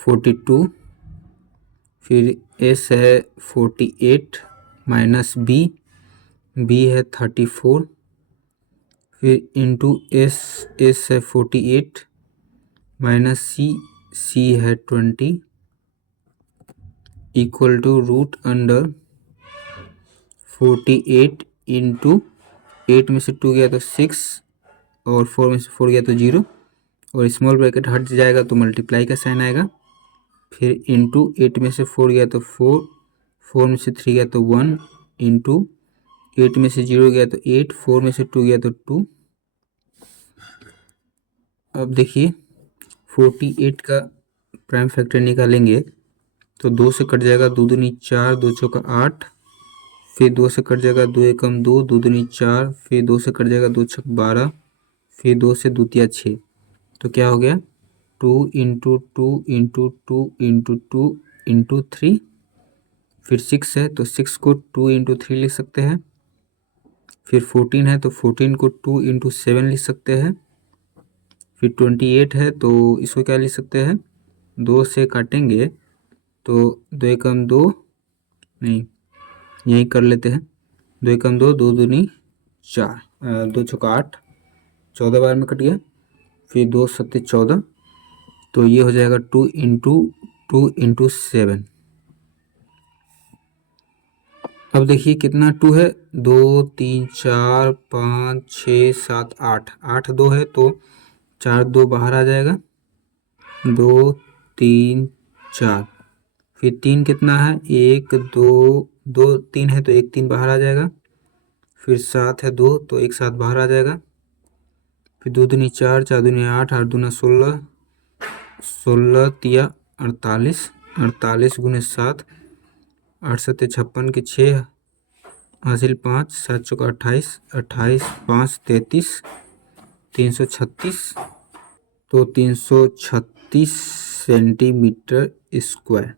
42, फिर एस है 48 माइनस बी, बी है 34, फिर इंटू एस, एस है 48 माइनस सी, सी है 20 equal to root under 48 into 8 में से 2 गया तो 6 और 4 में से 4 गया तो 0, और स्मॉल ब्रैकेट हट जाएगा तो मल्टीप्लाई का साइन आएगा। फिर इंटू 8 में से 4 गया तो 4, 4 में से 3 गया तो 1, इंटू 8 में से 0 गया तो 8, 4 में से 2 गया तो 2। अब देखिए 48 का प्राइम फैक्टर निकालेंगे तो 2 से कट जाएगा, 2 दूनी 4, 2 चौका 8, फिर 2 से कट जाएगा, 2 एकम 2, 2 दूनी 4, फिर 2 से कट जाएगा, 2 छक 12, फिर 2 से दूतिया 6। तो क्या हो गया, 2 इंटू 2 इंटू 2 इंटू 2 इंटू 3, फिर 6 है तो 6 को 2 इंटू 3 लिख सकते हैं। फिर 14 है तो 14 को 2 इंटू 7 लिख सकते हैं। फिर 28 है तो इसको क्या लिख सकते हैं, 2 से काटेंगे तो 2 एकम 2, नहीं यही कर लेते हैं, 2 एकम 2, 2 दूनी 4, 2 चौका 8, 14 बार में कट गया, फिर 2 सत्ते 14, तो ये हो जाएगा 2 इंटू 7। अब देखिए कितना 2 है, 2 3 4 5 6 7 8, 8 2 है तो 4 2 बाहर आ जाएगा, 2 3 4, फिर 3 कितना है, 1 2, 2 3 है तो 1 3 बाहर आ जाएगा, फिर 7 है 2 तो 1 7 बाहर आ जाएगा, फिर 2 दूनी 4, 4 दूनी 8, 8 दूना 16, 16 तिया 48, 48 गुने 7, 8 सत्ते 56 के 6 हासिल 5, 7 चौका 28, 28 5 33, 336। तो 336 सेंटीमीटर स्क्वायर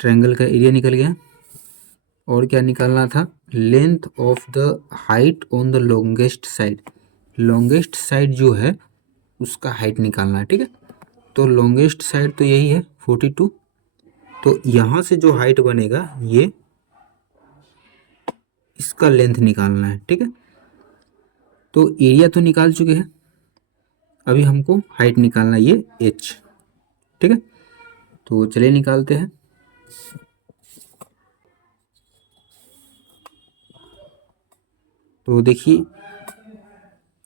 ट्रायंगल का एरिया निकल गया। और क्या निकालना था, length of the height on the longest side. Longest side जो है उसका हाइट निकालना है। ठीक है, तो लॉन्गेस्ट साइड तो यही है 42, तो यहाँ से जो हाइट बनेगा ये इसका लेंथ निकालना है। ठीक है, तो एरिया तो निकाल चुके हैं, अभी हमको हाइट निकालना है, ये h। ठीक है, तो चलिए निकालते हैं। तो देखिए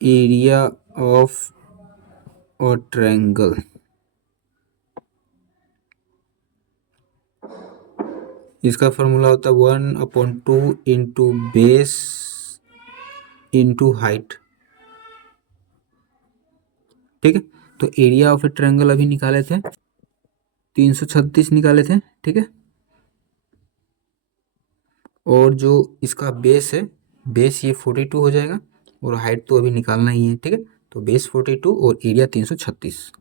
एरिया ऑफ अ ट्रायंगल, इसका फॉर्मूला होता है 1/2 इंटू बेस इंटू हाइट। ठीक है, तो एरिया ऑफ ए ट्रायंगल अभी निकाले थे 336 निकाले थे। ठीक है, और जो इसका बेस है, बेस ये 42 हो जाएगा और हाइट तो अभी निकालना ही है। ठीक है, तो बेस 42 और एरिया 336।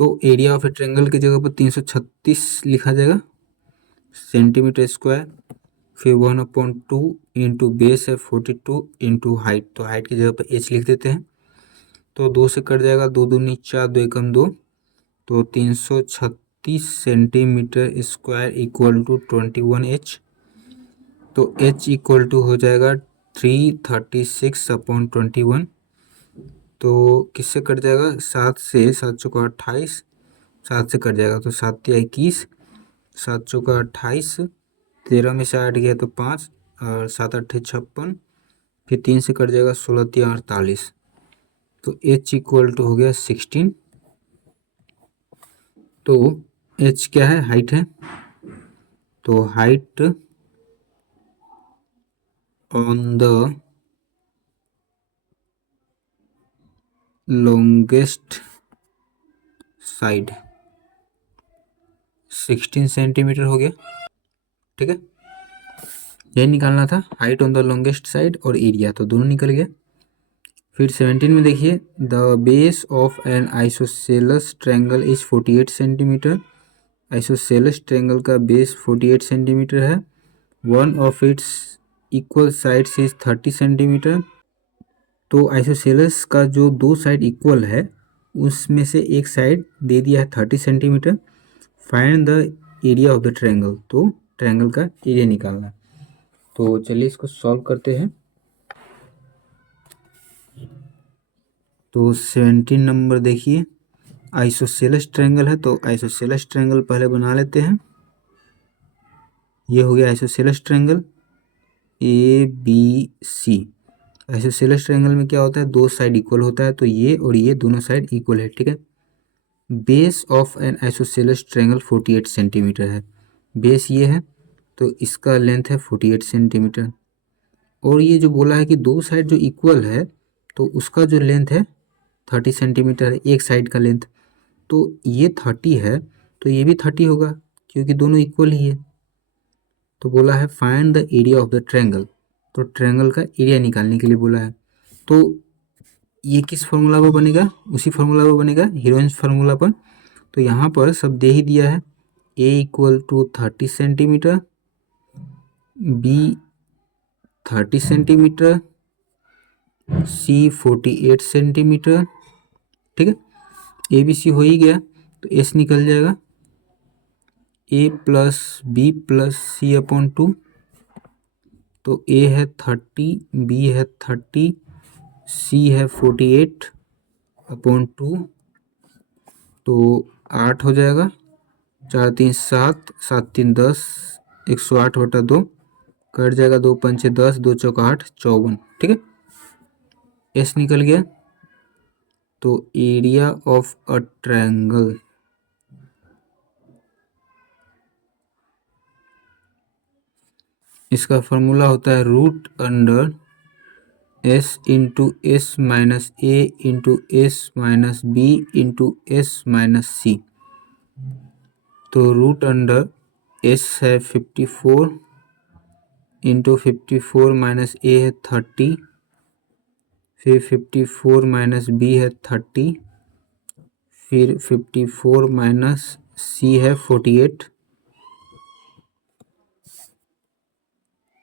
तो एरिया ऑफ ए ट्रायंगल की जगह पर 336 लिखा जाएगा सेंटीमीटर स्क्वायर, फिर 1/2 इंटू बेस है 42 इंटू हाइट, तो हाइट की जगह पर h लिख देते हैं। तो 2 से कट जाएगा, 2 दूनी 4, 2 एकम 2, तो 336 centimetre square equal to 21h। तो h इक्वल टू हो जाएगा 336/21। तो किससे कट जाएगा, 7 से, 7 चौका 28, 7 से कट जाएगा तो 7 तिया 21, 7 चौका 28, 13 में से 8 गया तो 5 और 7 8 56, फिर 3 से कट जाएगा 16 तिया 48। तो h इक्वल टू हो गया 16। तो h क्या है, हाइट है, तो height on the longest side 16 centimetre हो गया। ठीक है, यही निकालना था, height on the longest side और एरिया, तो दोनों निकल गया। फिर 17 में देखिए, the base of N isosceles triangle is 48 centimetre. Isosceles triangle का बेस 48 सेंटीमीटर है। One of its equal sides is 30 centimetre. तो आइसोसेलस का जो दो साइड इक्वल है उसमें से एक साइड दे दिया है 30 centimetre. Find the area of the triangle, तो ट्रायंगल का एरिया निकालना है। तो चलिए इसको सॉल्व करते हैं। तो 17 नंबर देखिए, आइसोसेलस ट्रायंगल है, तो आइसोसेलस ट्रायंगल पहले बना लेते हैं। ये हो गया isosceles triangle ABC। Isosceles triangle में क्या होता है, दो साइड इक्वल होता है, तो ये और ये दोनों साइड इक्वल है। ठीक है, base of N isosceles triangle 48 centimetre है। बेस ये है, तो इसका लेंथ है 48 सेंटीमीटर। और ये जो बोला है कि दो साइड जो इक्वल है, तो उसका जो लेंथ है 30 सेंटीमीटर है, एक साइड का लेंथ। तो ये 30 है, तो ये भी 30 होगा क्योंकि दोनों इक्वल ही है। तो बोला है find the area of the triangle, तो ट्रायंगल का एरिया निकालने के लिए बोला है। तो ये किस फॉर्मूला पर बनेगा, उसी फॉर्मूला पर बनेगा, हीरोइंस फार्मूला पर। तो यहाँ पर सब दे ही दिया है, a equal to 30 centimetre, b 30 centimetre, c 48 centimetre. ठीक है, ए बी सी हो ही गया, तो s निकल जाएगा a plus B plus C upon 2। तो a है 30, b है 30, c है 48 अपॉन 2, तो 8 हो जाएगा, 4 3 7, 7 3 10, 108/2, कट जाएगा, 2 पंचे 10, 2 चौका 8, 54। ठीक है, एस निकल गया। तो एरिया ऑफ अ ट्रायंगल, इसका फॉर्मूला होता है root under s into s minus a into s minus b into s minus c. तो रूट अंडर एस है 54 इंटू 54 माइनस ए है 30, फिर 54 माइनस बी है 30, फिर 54 माइनस सी है 48।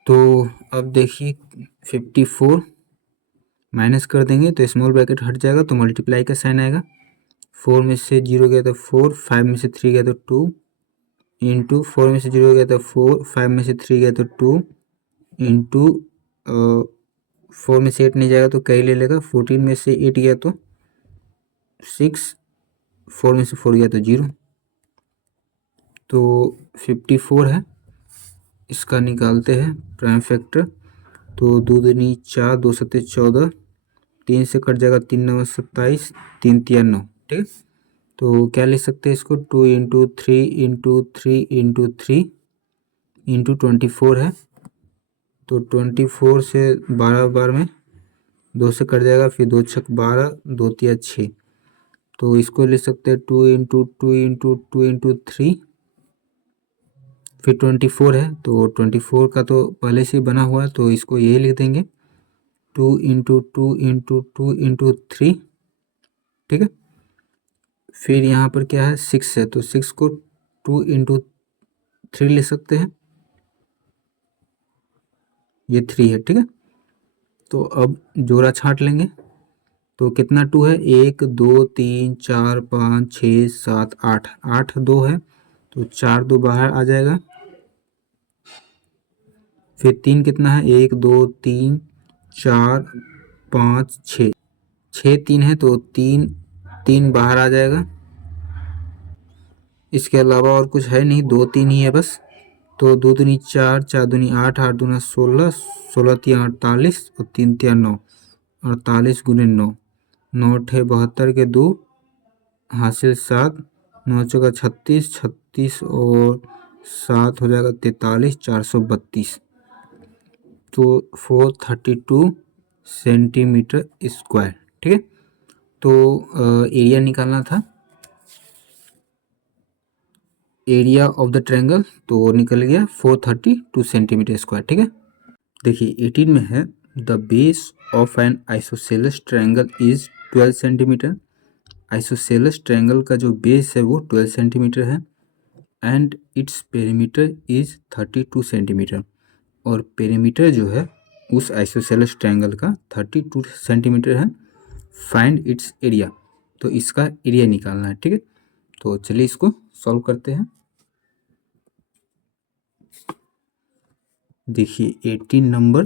तो अब देखिए 54 माइनस कर देंगे तो स्मॉल ब्रैकेट हट जाएगा, तो मल्टीप्लाई का साइन आएगा। 4 में से 0 गया तो 4, 5 में से 3 गया तो 2, इंटू 4 में से 0 गया तो 4, 5 में से 3 गया तो 2, इंटू 4 में से 8 नहीं जाएगा तो कई ले लेगा, 14 में से 8 गया तो 6, 4 में से 4 गया तो 0, तो 54 है। इसका निकालते हैं प्राइम फैक्टर। तो 2 दूनी 4, 2 सत्ते 14, 3 से कट जाएगा, 3 9 27, 3 3 9, ठीक है। तो क्या लिख सकते हैं इसको, 2 इंटू 3 इंटू 3 इंटू 3 इंटू 24 है। तो 24 से 12 बार में 2 से कट जाएगा, फिर 2 छक 12, 2 तिया 6। तो इसको लिख सकते हैं 2 इंटू 2 इंटू 2 इंटू 3, फिर 24 है। तो 24 का तो पहले से ही बना हुआ है, तो इसको यही लिख देंगे 2 इंटू 2 इंटू 2 इंटू 3, ठीक है। फिर यहाँ पर क्या है, 6 है, तो 6 को 2 इंटू 3 लिख सकते हैं, ये 3 है, ठीक है। तो अब जोड़ा छांट लेंगे, तो कितना 2 है, 1 2 3 4 5 6 7 8, 8 2 है, तो 4 2 बाहर आ जाएगा। फिर 3 कितना है, 1 2 3 4 5 6, 6 3 है, तो 3 3 बाहर आ जाएगा। इसके अलावा और कुछ है नहीं, 2 3 ही है बस। तो 2 दूनी 4, 4 दूनी 8, 8 दूना 16, 16 तिया 48 और 3 तिया 9, 48 गुने 9, 9 अठे 72 के 2 हासिल 7, 9 चौका 36, 36 और 7 हो जाएगा 43, 432। तो 432 सेंटीमीटर स्क्वायर, ठीक है। तो एरिया निकालना था, एरिया ऑफ द ट्रायंगल, तो निकल गया 432 सेंटीमीटर स्क्वायर, ठीक है। देखिए 18 में है, the base of N isosceles triangle is 12 centimetre. Isosceles triangle का जो बेस है वो 12 सेंटीमीटर है, and its perimeter is 32 centimetre. और पेरीमीटर जो है उस आइसोसेलेस ट्रायंगल का 32 सेंटीमीटर है। फाइंड इट्स एरिया, तो इसका एरिया निकालना है, ठीक है। तो चलिए इसको सॉल्व करते हैं। देखिए 18 नंबर,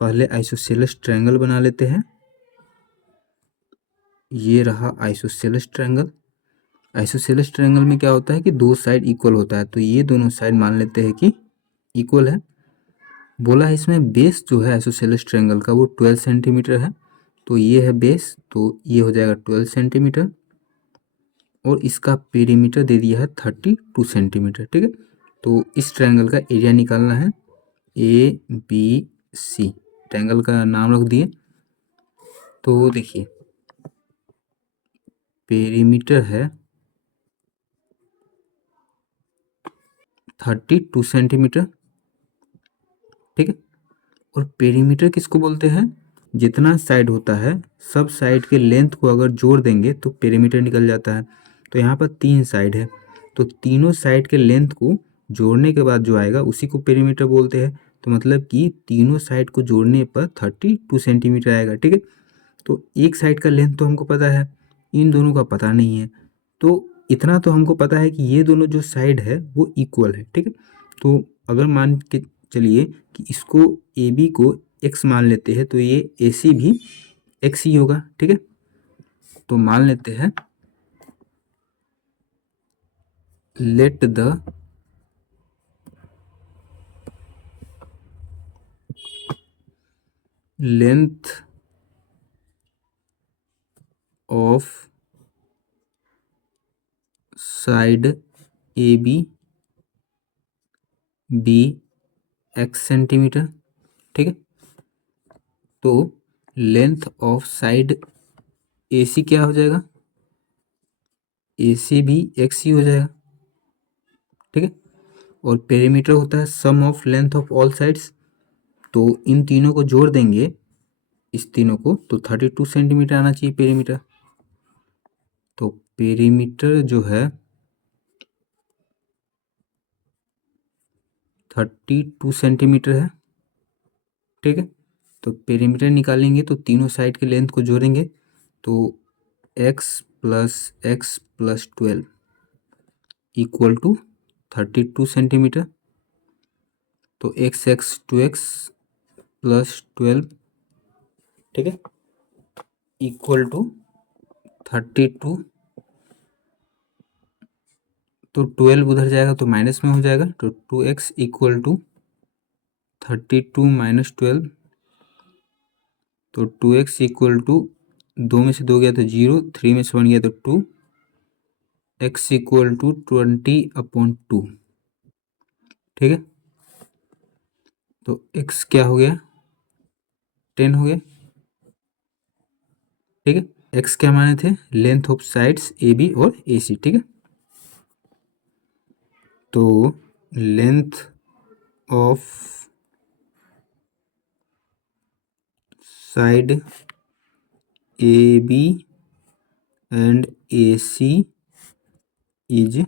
पहले आइसोसेलेस ट्रायंगल बना लेते हैं। ये रहा आइसोसेलेस ट्रायंगल। आइसोसेलेस ट्रायंगल में क्या होता है कि दो साइड इक्वल होता है, तो ये दोनों साइड मान लेते हैं कि इक्वल है। बोला है इसमें बेस जो है आइसोसेलेस ट्रायंगल का वो 12 सेंटीमीटर है, तो ये है बेस, तो ये हो जाएगा 12 सेंटीमीटर, और इसका पेरीमीटर दे दिया है 32 सेंटीमीटर, ठीक है। तो इस ट्रायंगल का एरिया निकालना है, ए बी सी, ट्रायंगल का नाम रख दिए। तो देखिए पेरीमीटर है 32 सेंटीमीटर, ठीक है। और पेरीमीटर किसको बोलते हैं, जितना साइड होता है सब साइड के लेंथ को अगर जोड़ देंगे तो पेरीमीटर निकल जाता है। तो यहाँ पर 3 साइड है, तो तीनों साइड के लेंथ को जोड़ने के बाद जो आएगा उसी को पेरीमीटर बोलते हैं। तो मतलब कि तीनों साइड को जोड़ने पर 32 सेंटीमीटर आएगा, ठीक है। तो एक साइड का लेंथ तो हमको पता है, इन दोनों का पता नहीं है। तो इतना तो हमको पता है कि ये दोनों जो साइड है वो इक्वल है, ठीक है। तो अगर मान के चलिए कि इसको ए बी को एक्स मान लेते हैं, तो ये ए सी भी एक्स ही होगा, ठीक है। तो मान लेते हैं let the length of side A B X centimetre, ठीक है। तो length of side A C क्या हो जाएगा, ए सी भी एक्स ही हो जाएगा, ठीक है। और पेरीमीटर होता है sum of length of all sides, तो इन तीनों को जोड़ देंगे, इस तीनों को, तो 32 सेंटीमीटर आना चाहिए पेरीमीटर। तो पेरीमीटर जो है 32 सेंटीमीटर है, ठीक है। तो पेरीमीटर निकालेंगे तो तीनों साइड के लेंथ को जोड़ेंगे, तो x plus 12 equal to 32 centimetre. तो x 2x प्लस 12, ठीक है, इक्वल टू 32। तो 12 उधर जाएगा तो माइनस में हो जाएगा, तो 2x इक्वल टू 32 माइनस 12, तो 2x इक्वल टू 2 में से 2 गया तो 0, 3 में से 1 गया तो 2, x इक्वल टू 20/2। ठीक है, तो x क्या हो गया, 10 हो गया। ठीक है, x क्या माने थे, length of sides A B और ए सी। ठीक है, तो length of side A B and A C is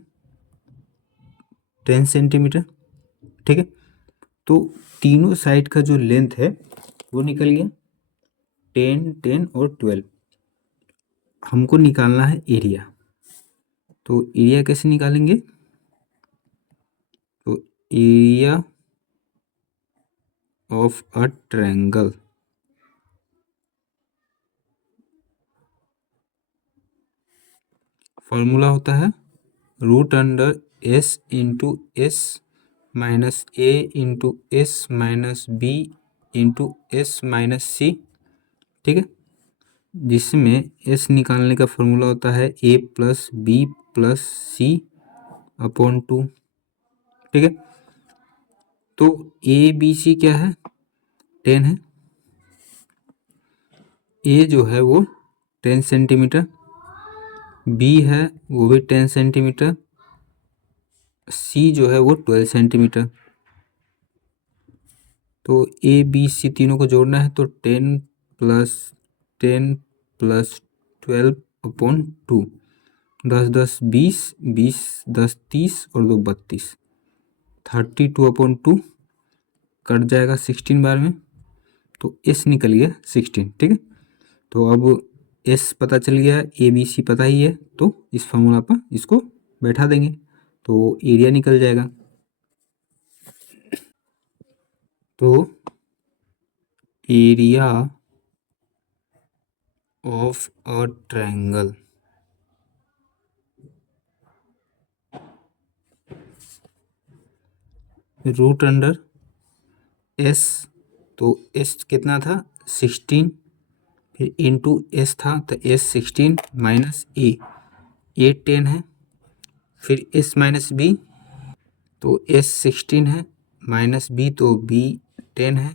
10 centimetre. ठीक है, तो तीनों साइड का जो लेंथ है वो निकल गया 10, 10 और 12। हमको निकालना है एरिया, तो एरिया कैसे निकालेंगे, तो area of a triangle formula होता है root under s into s minus a into s minus b into s minus c. ठीक है, जिसमें एस निकालने का फॉर्मूला होता है a plus B plus C upon 2। ठीक है, तो ए बी सी क्या है, 10 है। ए जो है वो 10 सेंटीमीटर, बी है वो भी 10 सेंटीमीटर, सी जो है वो 12 सेंटीमीटर। तो ए बी सी तीनों को जोड़ना है, तो 10 प्लस 12 अपॉन 2, 10 10 20, 20 10 30 और 2 32, 32/2 कट जाएगा 16 बार में, तो एस निकल गया 16। ठीक है, तो अब एस पता चल गया, ए बी सी पता ही है, तो इस फॉर्मूला पर इसको बैठा देंगे तो एरिया निकल जाएगा। तो area of a triangle root under S, तो एस कितना था 16, फिर इंटू एस था तो एस 16 माइनस ए 10 है, फिर एस माइनस बी, तो एस 16 है माइनस बी तो बी 10 है,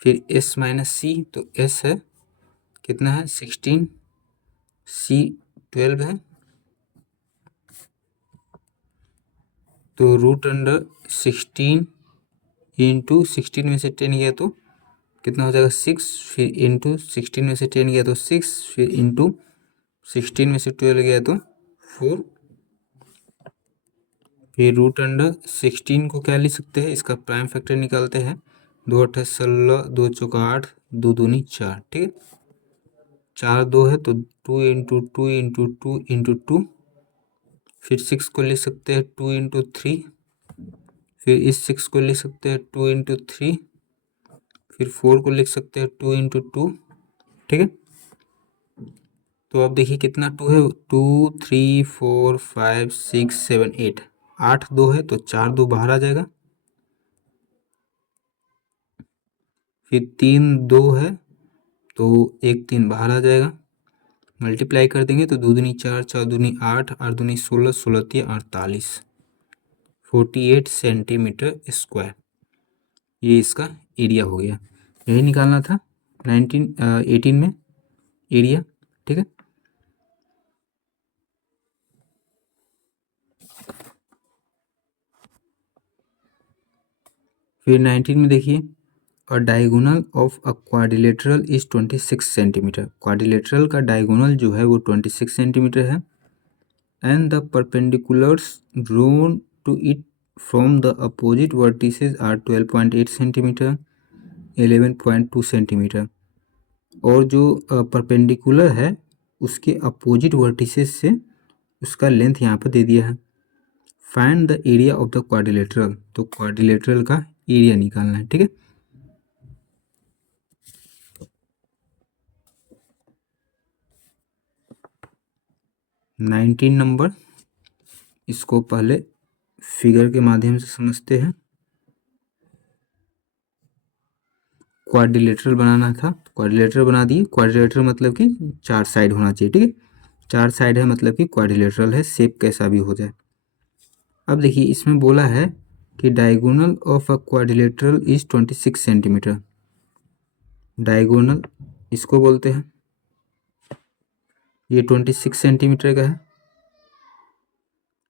फिर एस माइनस सी, तो एस है कितना है 16, सी 12 है। तो रूट अंडर 16 इंटू 16 में से 10 गया तो कितना हो जाएगा 6, फिर इंटू 16 में से 10 गया तो 6, फिर इंटू 16 में से 12 गया तो 4, फिर रूट अंडर 16 को क्या लिख सकते हैं, इसका प्राइम फैक्टर निकालते हैं, 2 8 16, 2 चौका 8, 2 दूनी 4। ठीक है, 4 2 है तो 2 इंटू 2 इंटू 2 इंटू 2, फिर 6 को लिख सकते हैं 2 इंटू 3, फिर इस 6 को लिख सकते हैं 2 इंटू 3, फिर 4 को लिख सकते हैं 2 इंटू 2। ठीक है, तो अब देखिए कितना 2 है, 2 3 4 5 6 7 8, 8 2 है तो 4 2 बाहर आ जाएगा, फिर 3 2 है तो 1 3 बाहर आ जाएगा, मल्टीप्लाई कर देंगे तो 2 दूनी 4, 4 दूनी 8, 8 दूनी 16, 16 3 48, 48 सेंटीमीटर स्क्वायर। ये इसका एरिया हो गया, यही निकालना था 18 में एरिया। ठीक है, फिर 19 में देखिए, a diagonal of a quadrilateral is 26 centimetre. Quadrilateral का डायगोनल जो है वो 26 सेंटीमीटर है, and the perpendiculars drawn to it from the opposite vertices are 12.8 centimetre, 11.2 centimetre, और जो परपेंडिकुलर है उसके अपोजिट वर्टिसेस से उसका लेंथ यहाँ पर दे दिया है। Find the area of the quadrilateral, तो क्वाड्रिलेटरल का एरिया निकालना है। ठीक है, नाइनटीन नंबर, इसको पहले फिगर के माध्यम से समझते हैं। क्वाड्रिलेटरल बनाना था, क्वाड्रिलेटरल बना दिए। क्वाड्रिलेटरल मतलब कि 4 साइड होना चाहिए, ठीक है। 4 साइड है मतलब कि क्वाड्रिलेटरल है, शेप कैसा भी हो जाए। अब देखिए इसमें बोला है कि diagonal of a quadrilateral is 26 centimetre. Diagonal इसको बोलते हैं, ये 26 सेंटीमीटर का है,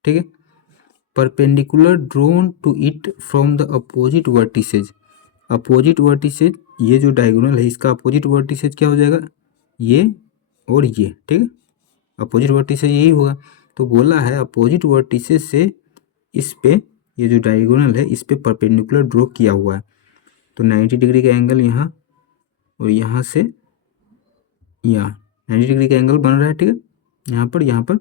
ठीक है। Perpendicular drawn to it from the opposite vertices. Opposite vertices, ये जो डायगोनल है इसका अपोजिट वर्टिसेज क्या हो जाएगा, ये और ये, ठीक है। अपोजिट वर्टिसेज यही होगा। तो बोला है अपोजिट वर्टिसेज से इस पे, ये जो डायगोनल है इस पे परपेंडिकुलर ड्रॉ किया हुआ है। तो 90 डिग्री का एंगल यहाँ और यहाँ से यहाँ 90 डिग्री का एंगल बन रहा है, ठीक है, यहाँ पर।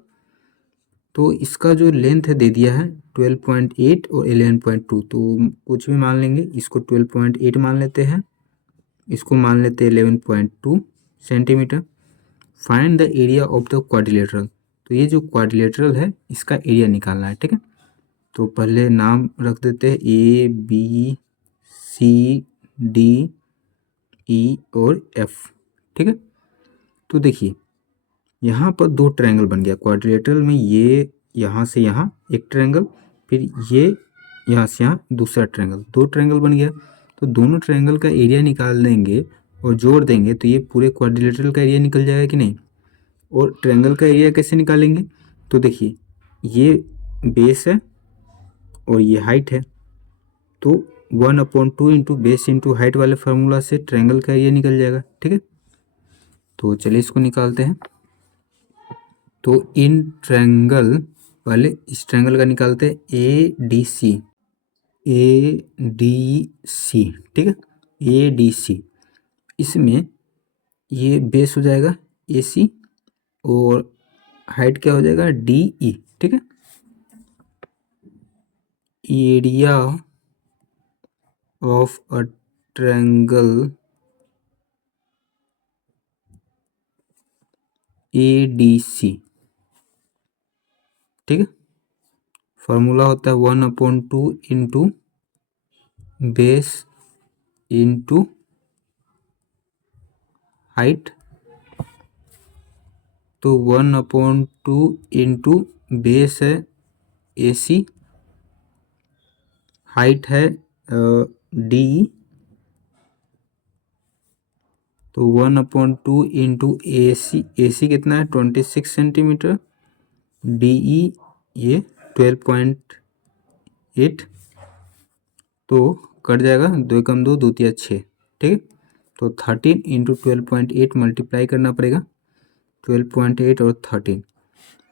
तो इसका जो लेंथ है दे दिया है 12.8 और 11.2। तो कुछ भी मान लेंगे, इसको 12.8 मान लेते हैं, इसको मान लेते हैं 11.2 centimetre. Find the area of the quadrilateral. तो ये जो क्वाड्रिलेटरल है इसका एरिया निकालना है, ठीक है। तो पहले नाम रख देते हैं ABCDE और F, ठीक है। तो देखिए यहाँ पर 2 ट्रायंगल बन गया क्वाड्रिलेटरल में, ये यहाँ से यहाँ एक ट्रायंगल, फिर ये यहाँ से यहाँ दूसरा ट्रायंगल, 2 ट्रायंगल बन गया। तो दोनों ट्रायंगल का एरिया निकाल देंगे और जोड़ देंगे तो ये पूरे क्वाड्रिलेटरल का एरिया निकल जाएगा कि नहीं। और ट्रायंगल का एरिया कैसे निकालेंगे, तो देखिए ये बेस है और ये हाइट है, तो 1/2 इंटू बेस इंटू हाइट वाले फार्मूला से ट्रायंगल का एरिया निकल जाएगा, ठीक है। तो चलिए इसको निकालते हैं। तो इन ट्रायंगल वाले इस ट्रायंगल का निकालते हैं ADC, ठीक है, ADC। इसमें ये बेस हो जाएगा AC और हाइट क्या हो जाएगा DE, ठीक है। Area of a triangle ADC, ठीक है। फार्मूला होता है 1/2 इंटू बेस इंटू हाइट। तो 1/2 इंटू बेस है AC, हाइट है DE। तो 1/2 इंटू AC कितना है 26 सेंटीमीटर, DE ये 12.8। तो कट जाएगा, 2 कम 2 2 तिया 6, ठीक है। तो 13 इंटू 12.8 मल्टीप्लाई करना पड़ेगा, 12.8 और 13,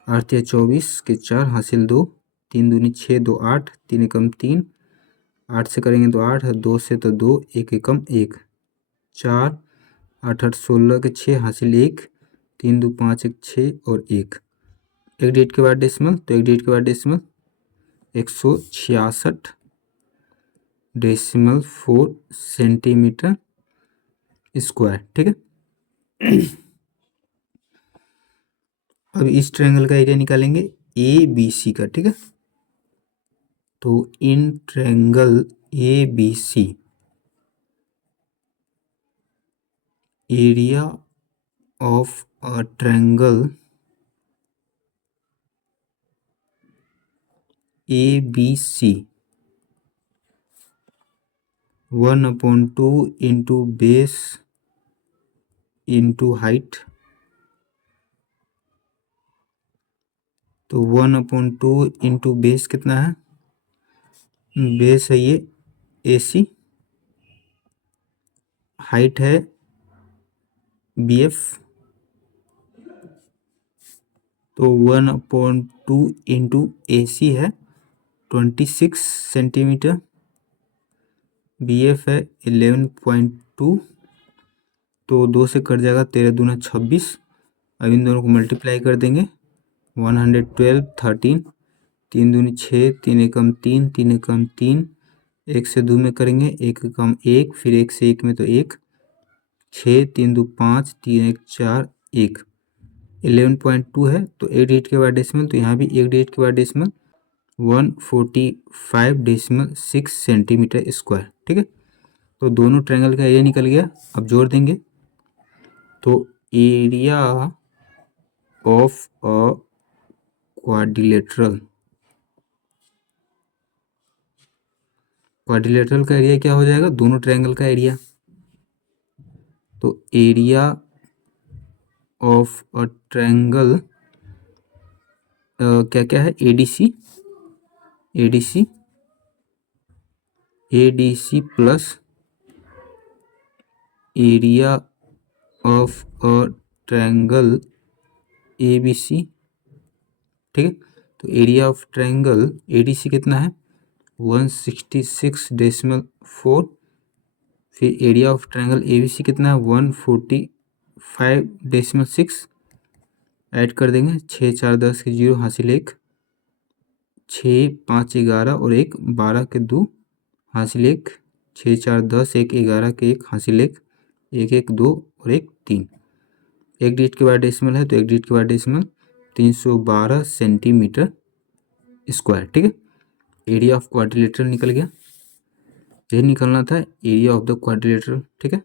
8 या 24 के 4 हासिल 2, 3 दूनी 6 2 8, 3 एकम 3, 8 से करेंगे तो 8, 2 से तो 2, 1 एकम 1, 4 8 8 16 के 6 हासिल 1, 3 2 5 1 6 और 1 डिजिट के बाद डेसिमल। तो 1 डिजिट के बाद डेसिमल 166.4 सेंटीमीटर स्क्वायर, ठीक है। अब इस ट्रायंगल का एरिया निकालेंगे ABC का, ठीक है। तो in triangle ABC area of a triangle ABC 1/2 into base into height. तो 1/2 इंटू बेस कितना है, बेस है ये AC, हाइट है BF। तो 1/2 इंटू AC है 26 सेंटीमीटर, BF है 11.2। तो 2 से कट जाएगा, 13 दूना 26। अब इन दोनों को मल्टीप्लाई कर देंगे, 112 13, 3 दूनी 6, 3 एकम 3, 3 एकम 3, 1 से 2 में करेंगे, 1 एकम 1, फिर 1 से 1 में तो 1, 6 3 2 5, 3 1 4 1, 11.2 है। तो 1 डिजिट के बाद डेसिमल, तो यहाँ भी 1 डिजिट के बाद डेसिमल 145.6 सेंटीमीटर स्क्वायर, ठीक है। तो दोनों ट्रायंगल का एरिया निकल गया। अब जोड़ देंगे तो एरिया ऑफ अ क्वाड्रिलेटरल का एरिया क्या हो जाएगा, दोनों ट्रायंगल का एरिया। तो एरिया ऑफ अ ट्रायंगल क्या क्या है, ADC plus area of a triangle ABC. ठीक है, तो एरिया ऑफ ट्रायंगल एडीसी कितना है 166.4। फिर एरिया ऑफ ट्रायंगल एबीसी कितना है 145.6। ऐड कर देंगे 6 4 10 के 0 हासिल 1, 6 5 11 और 1 12 के 2 हासिल 1, 6 4 10 1 11 के 1 हासिल 1, 1 1 2 और 1 3। एक डिजिट के बाद डेसिमल है तो एक डिजिट के बाद डेसिमल 312 सेंटीमीटर स्क्वायर। ठीक है, एरिया ऑफ क्वाड्रिलेटरल निकल गया। ये निकलना था एरिया ऑफ द क्वाड्रिलेटरल। ठीक है।